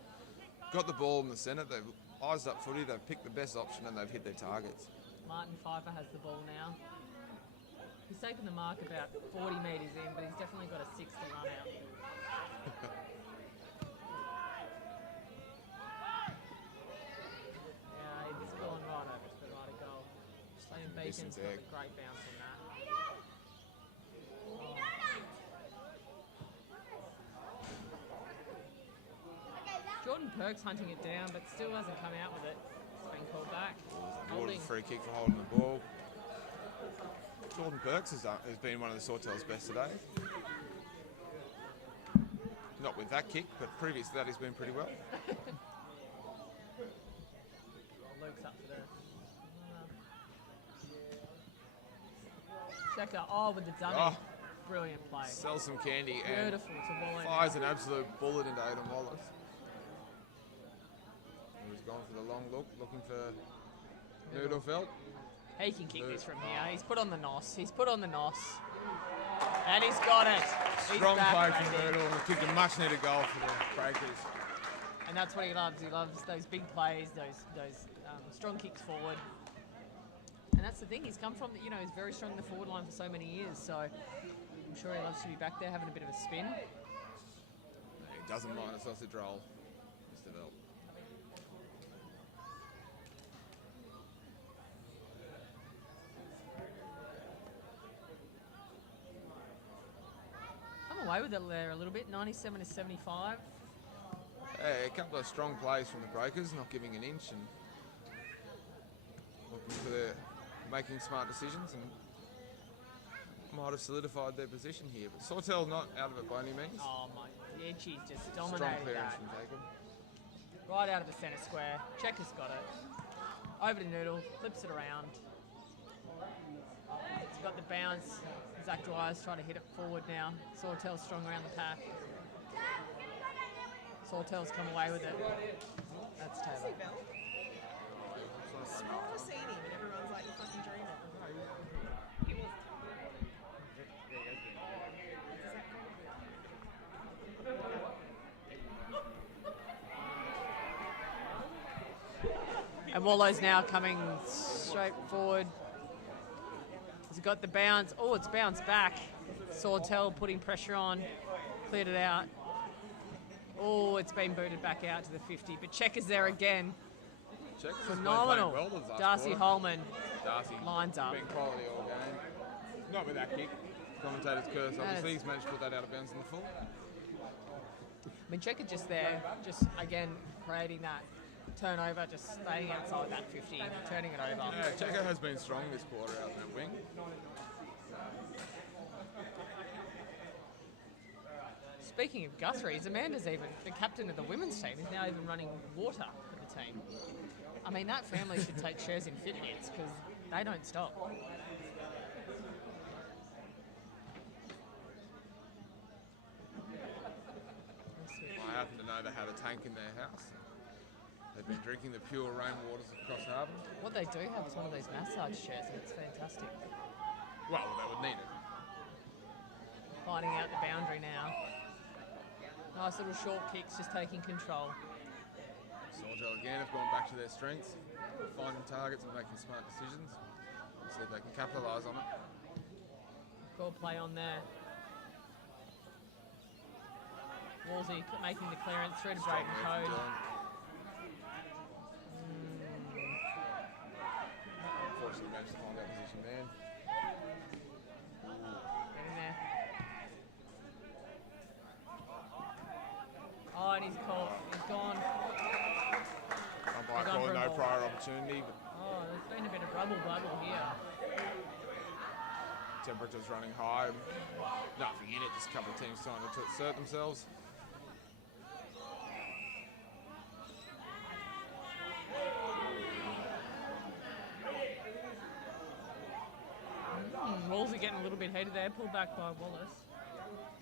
got the ball in the centre. They've eyes up footy. They've picked the best option, and they've hit their targets. Martin Pfeiffer has the ball now. He's taken the mark about 40 metres in, but he's definitely got a 6 to run out. Yeah, he's gone right over to the right of goal. Beacon's there. got a great bounce on that. Jordan Perk's hunting it down, but still hasn't come out with it. It's been called back. Awarded a free kick for holding the ball. Jordan Perks has been one of the Sawtell's best today. Not with that kick, but previous to that he's been pretty well. Luke's up for the... Checker, with the dummy. Oh. Brilliant play. Sells some candy and Beautiful to Wallo. fires an absolute bullet into Aidan Wallace. He's gone for the long look, looking for Noodlefeld. He can kick this from here. He's put on the nos. And he's got it. Strong play from Noodle. Kicked a much needed goal for the Breakers. And that's what he loves. He loves those big plays, those strong kicks forward. And that's the thing. He's come from, he's very strong in the forward line for so many years. So I'm sure he loves to be back there having a bit of a spin. He doesn't mind a sausage roll, Mr. Bell. Away with it there a little bit, 97 to 75. A couple of strong plays from the Breakers, not giving an inch and looking for making smart decisions and might have solidified their position here. But Sawtell not out of it by any means. Oh my, Edgy just Strong dominated clearance that. from Jacob. Right out of the centre square. Checker's got it. Over to Noodle, flips it around. It's got the bounce. Zach Dwyer's trying to hit it forward now. Sawtell's strong around the pack. Sawtell's come away with it. That's Taylor. Small to see him, and everyone's like, you're fucking dreaming. And Wallo's now coming straight forward. He's got the bounce. Oh, it's bounced back. Sawtell putting pressure on. Cleared it out. Oh, it's been booted back out to the 50. But Checker's there again. Checkers Phenomenal. Well this last Darcy quarter. Holman Darcy lines up. been quality all game. Not with that kick. Commentator's curse. Obviously, he's managed to put that out of bounds in the full. I mean, Checker just there, just again creating that turnover, just staying outside that 50, turning it over. Yeah, Checker has been strong this quarter out in that wing. Speaking of Guthrie's, Amanda's even the captain of the women's team is now even running water for the team. I mean, that family should take shares in Fitbits because they don't stop. I happen to know they have a tank in their house. They've been drinking the pure rainwaters across Harbour. What they do have is one of those massage chairs, and it's fantastic. Well, they would need it. Finding out the boundary now. Nice little short kicks, just taking control. Sawtell again have gone back to their strengths, finding targets and making smart decisions. See if they can capitalise on it. Good play on there. Wolsey making the clearance through to Strong Brayton there from Code. Dylan. Unfortunately, managed to find that position there. Get in there. Oh, and he's caught. He's gone. Umpire They're gone calling for a no ball. prior opportunity, but Oh, there's been a bit of rubble here. temperatures running high. Nothing in it, just a couple of teams trying to assert themselves. Wolsey getting a little bit heated there, pulled back by Wallace.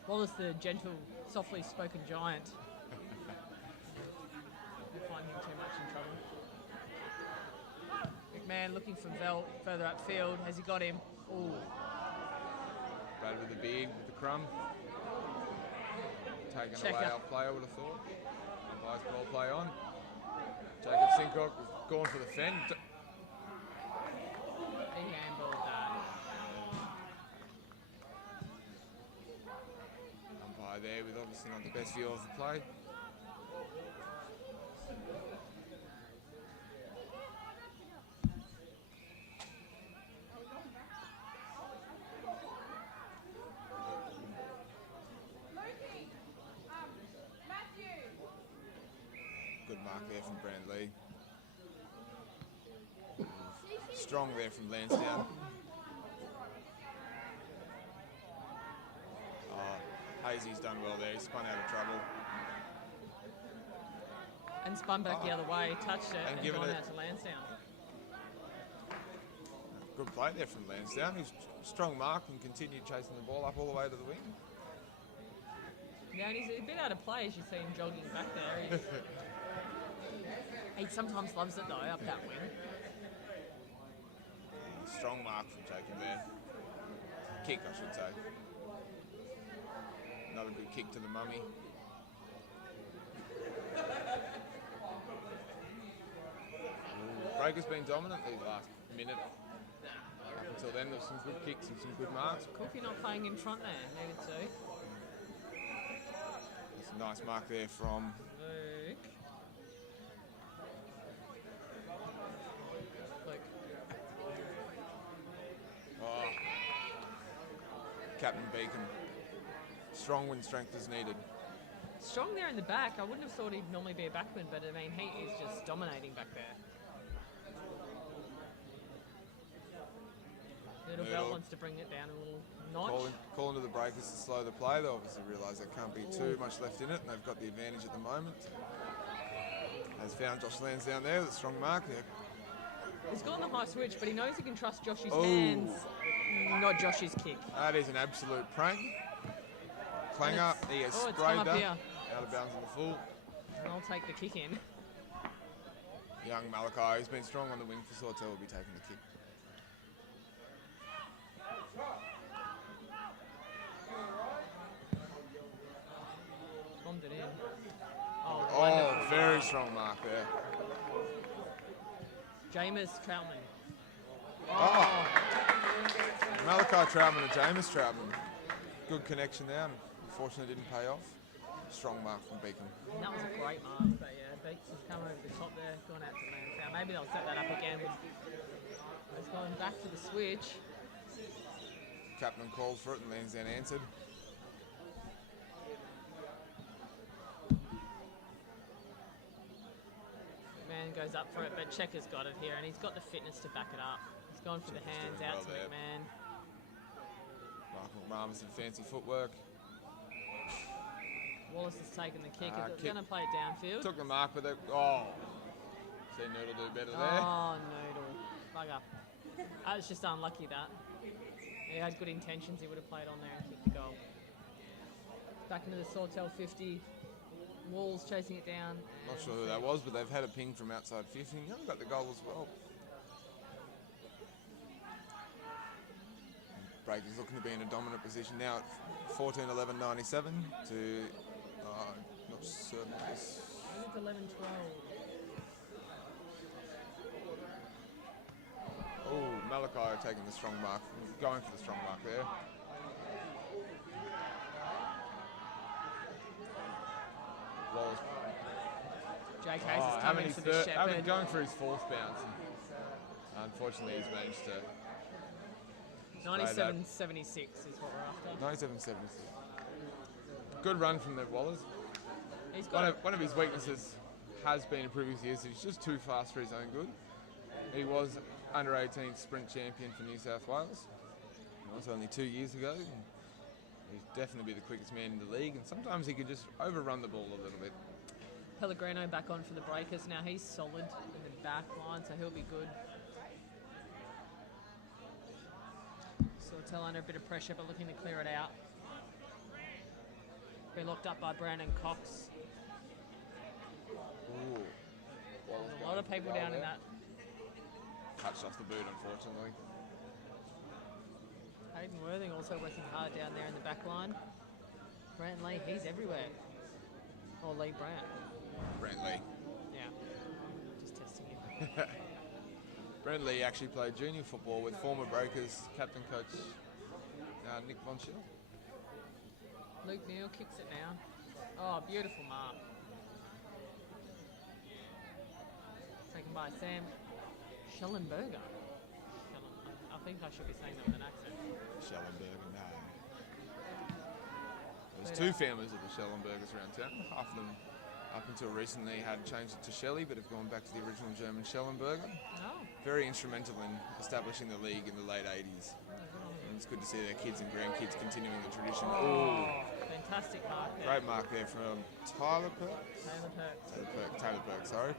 Wallace, the gentle, softly spoken giant. Don't find him too much in trouble. McMahon looking for Vel further upfield. Has he got him? Ooh. Batted with the beard, with the crumb. Taken Checker. away our play, I would have thought. Nice ball play on. Jacob Sincock has gone for the fend. He handballed that. Umpire there with obviously not the best view of the play. there from Brand Lee. Strong there from Lansdowne. Hazy's done well there. He spun out of trouble. And spun back the other way, touched it, and gone out to Lansdowne. Good play there from Lansdowne. He's strong mark and continued chasing the ball up all the way to the wing. Yeah, and he's a bit out of play as you see him jogging back there. He sometimes loves it though, up that wing. Strong mark from Jacob there. Kick, I should say. Another good kick to the mummy. Breaker's been dominant these last minute. Up until then, there's some good kicks and some good marks. Cookie not playing in front there, needed to. It's a nice mark there from Luke. Oh. Captain Beacon. Strong when strength is needed. Strong there in the back. I wouldn't have thought he'd normally be a backman, but I mean, he is just dominating back there. Little Bell wants to bring it down a little notch. Calling to the Breakers to slow the play. They obviously realise there can't be too much left in it, and they've got the advantage at the moment. Has found Josh Lansdowne there with a strong mark there. He's gone the high switch, but he knows he can trust Josh's hands, not Josh's kick. That is an absolute prank. Clanger, he has sprayed that out of bounds in the full. And I'll take the kick in. Young Malachi, who's been strong on the wing for Sawtell, will be taking the kick. Bombed it in. Oh, very strong mark there. Jameis Troutman. Oh. Malachi Troutman and Jameis Troutman. Good connection there. Unfortunately, didn't pay off. Strong mark from Beacon. And that was a great mark, but yeah, Beaks has come over the top there, gone out to Lansdowne. Maybe they'll set that up again. He's gone back to the switch. Captain called for it and Lansdowne answered. McMahon goes up for it, but Checker's got it here, and he's got the fitness to back it up. He's gone for the hands out to McMahon. Michael McMahon some fancy footwork. Wallace has taken the kick. They're going to play it downfield. Took the mark, but see Noodle do better there. Oh, Noodle. Bugger. That was just unlucky, that. He had good intentions. He would have played on there and kicked the goal. Back into the Sawtell 50. Walls chasing it down. Not sure who that was, but they've had a ping from outside 50. And they've got the goal as well. Breakers looking to be in a dominant position now at 14-11-97 to not certain of this. It's 11-12. Oh, Malachi taking the strong mark, going for the strong mark there. Wallace. Jake Hayes is coming for the Shepherd. Going for his fourth bounce. Unfortunately, he's managed to. 97.76 is what we're after. 97.76. Good run from the Wallers. He's got one of his weaknesses has been in previous years. He's just too fast for his own good. He was under 18 sprint champion for New South Wales. That was only 2 years ago. He's definitely the quickest man in the league, and sometimes he can just overrun the ball a little bit. Pellegrino back on for the Breakers. Now he's solid in the back line, so he'll be good. Sawtell under a bit of pressure, but looking to clear it out. Been locked up by Brandon Coffs. Ooh. A lot of people down in that. Touched off the boot, unfortunately. Hayden Worthing also working hard down there in the back line. Brant Lee, he's everywhere. Or Lee Brant. Brant Lee. Yeah. Just testing him. Brant Lee actually played junior football with former Breakers captain coach Nick Von Schill. Luke Neal kicks it now. Oh, beautiful mark. Taken by Sam Schellenberger. I think I should be saying that with an accent. Schellenberger, no. There's two families of the Schellenbergers around town. Half of them up until recently had changed it to Shelley, but have gone back to the original German Schellenberger. Oh. Very instrumental in establishing the league in the late 80s. And it's good to see their kids and grandkids continuing the tradition. Oh, fantastic mark there. Great mark there from Taylor Perks, sorry.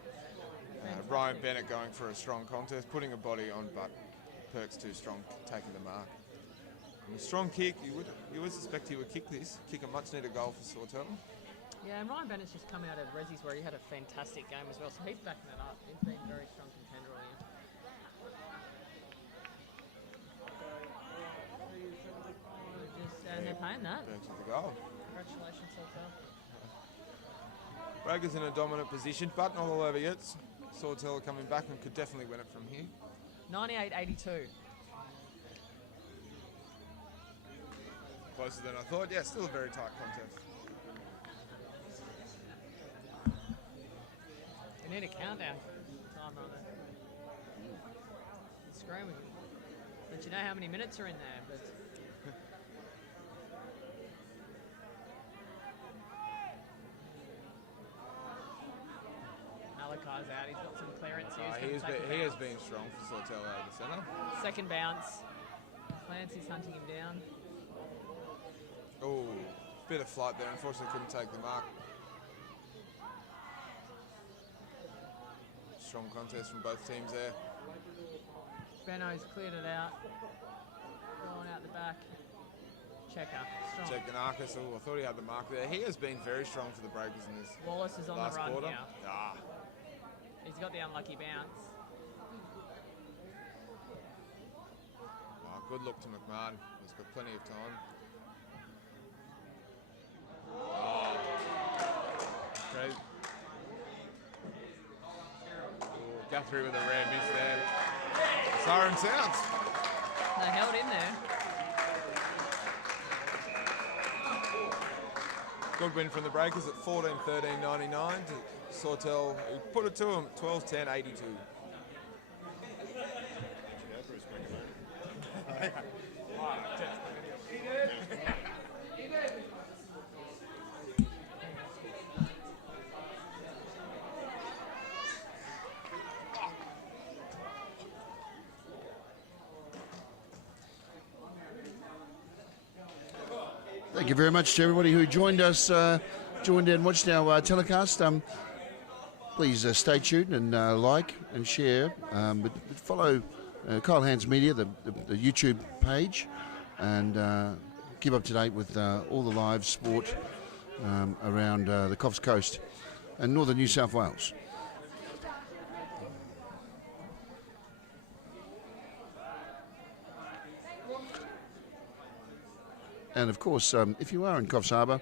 Ryan Bennett going for a strong contest, putting a body on, but Perks too strong, taking the mark. And a strong kick, you would suspect he would kick a much needed goal for Sawtell. Yeah, and Ryan Bennett's just come out of Resi's where he had a fantastic game as well, so he's backing it up. He's been a very strong contender all year. And they're paying that. Perks with the goal. Congratulations, Sawtell. Breakers in a dominant position, but not all over yet. Sawtell coming back and could definitely win it from here. 98-82. Closer than I thought. Yeah, still a very tight contest. We need a countdown time on it. Scream with it. But you know how many minutes are in there. But Malakai's out. He's got some clearance here. He has been strong for Sawtell out of the centre. Second bounce. Clancy's hunting him down. Oh, bit of flight there. Unfortunately, couldn't take the mark. Strong contest from both teams there. Benno's cleared it out. Going out the back. Checker. Strong. Chekanakis. Oh, I thought he had the mark there. He has been very strong for the Breakers in this Wallace is on last the run quarter. here. He's got the unlucky bounce. Good look to McMahon. He's got plenty of time. Great. Guthrie with a rare miss there. Siren sounds. They held in there. Good win from the Breakers at 14-13-99 to Sawtell, who put it to him 12-10-82. Thank you very much to everybody who joined us, joined and watched our telecast. Please stay tuned and like and share. But follow Kyle Hands Media, the YouTube page, and keep up to date with all the live sport around the Coffs Coast and northern New South Wales. And of course, if you are in Coffs Harbour,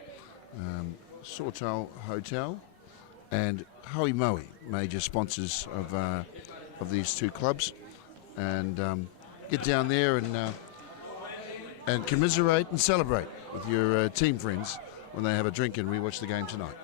Sawtell Hotel and Hoey Moe, major sponsors of these two clubs, and get down there and commiserate and celebrate with your team friends when they have a drink and we watch the game tonight.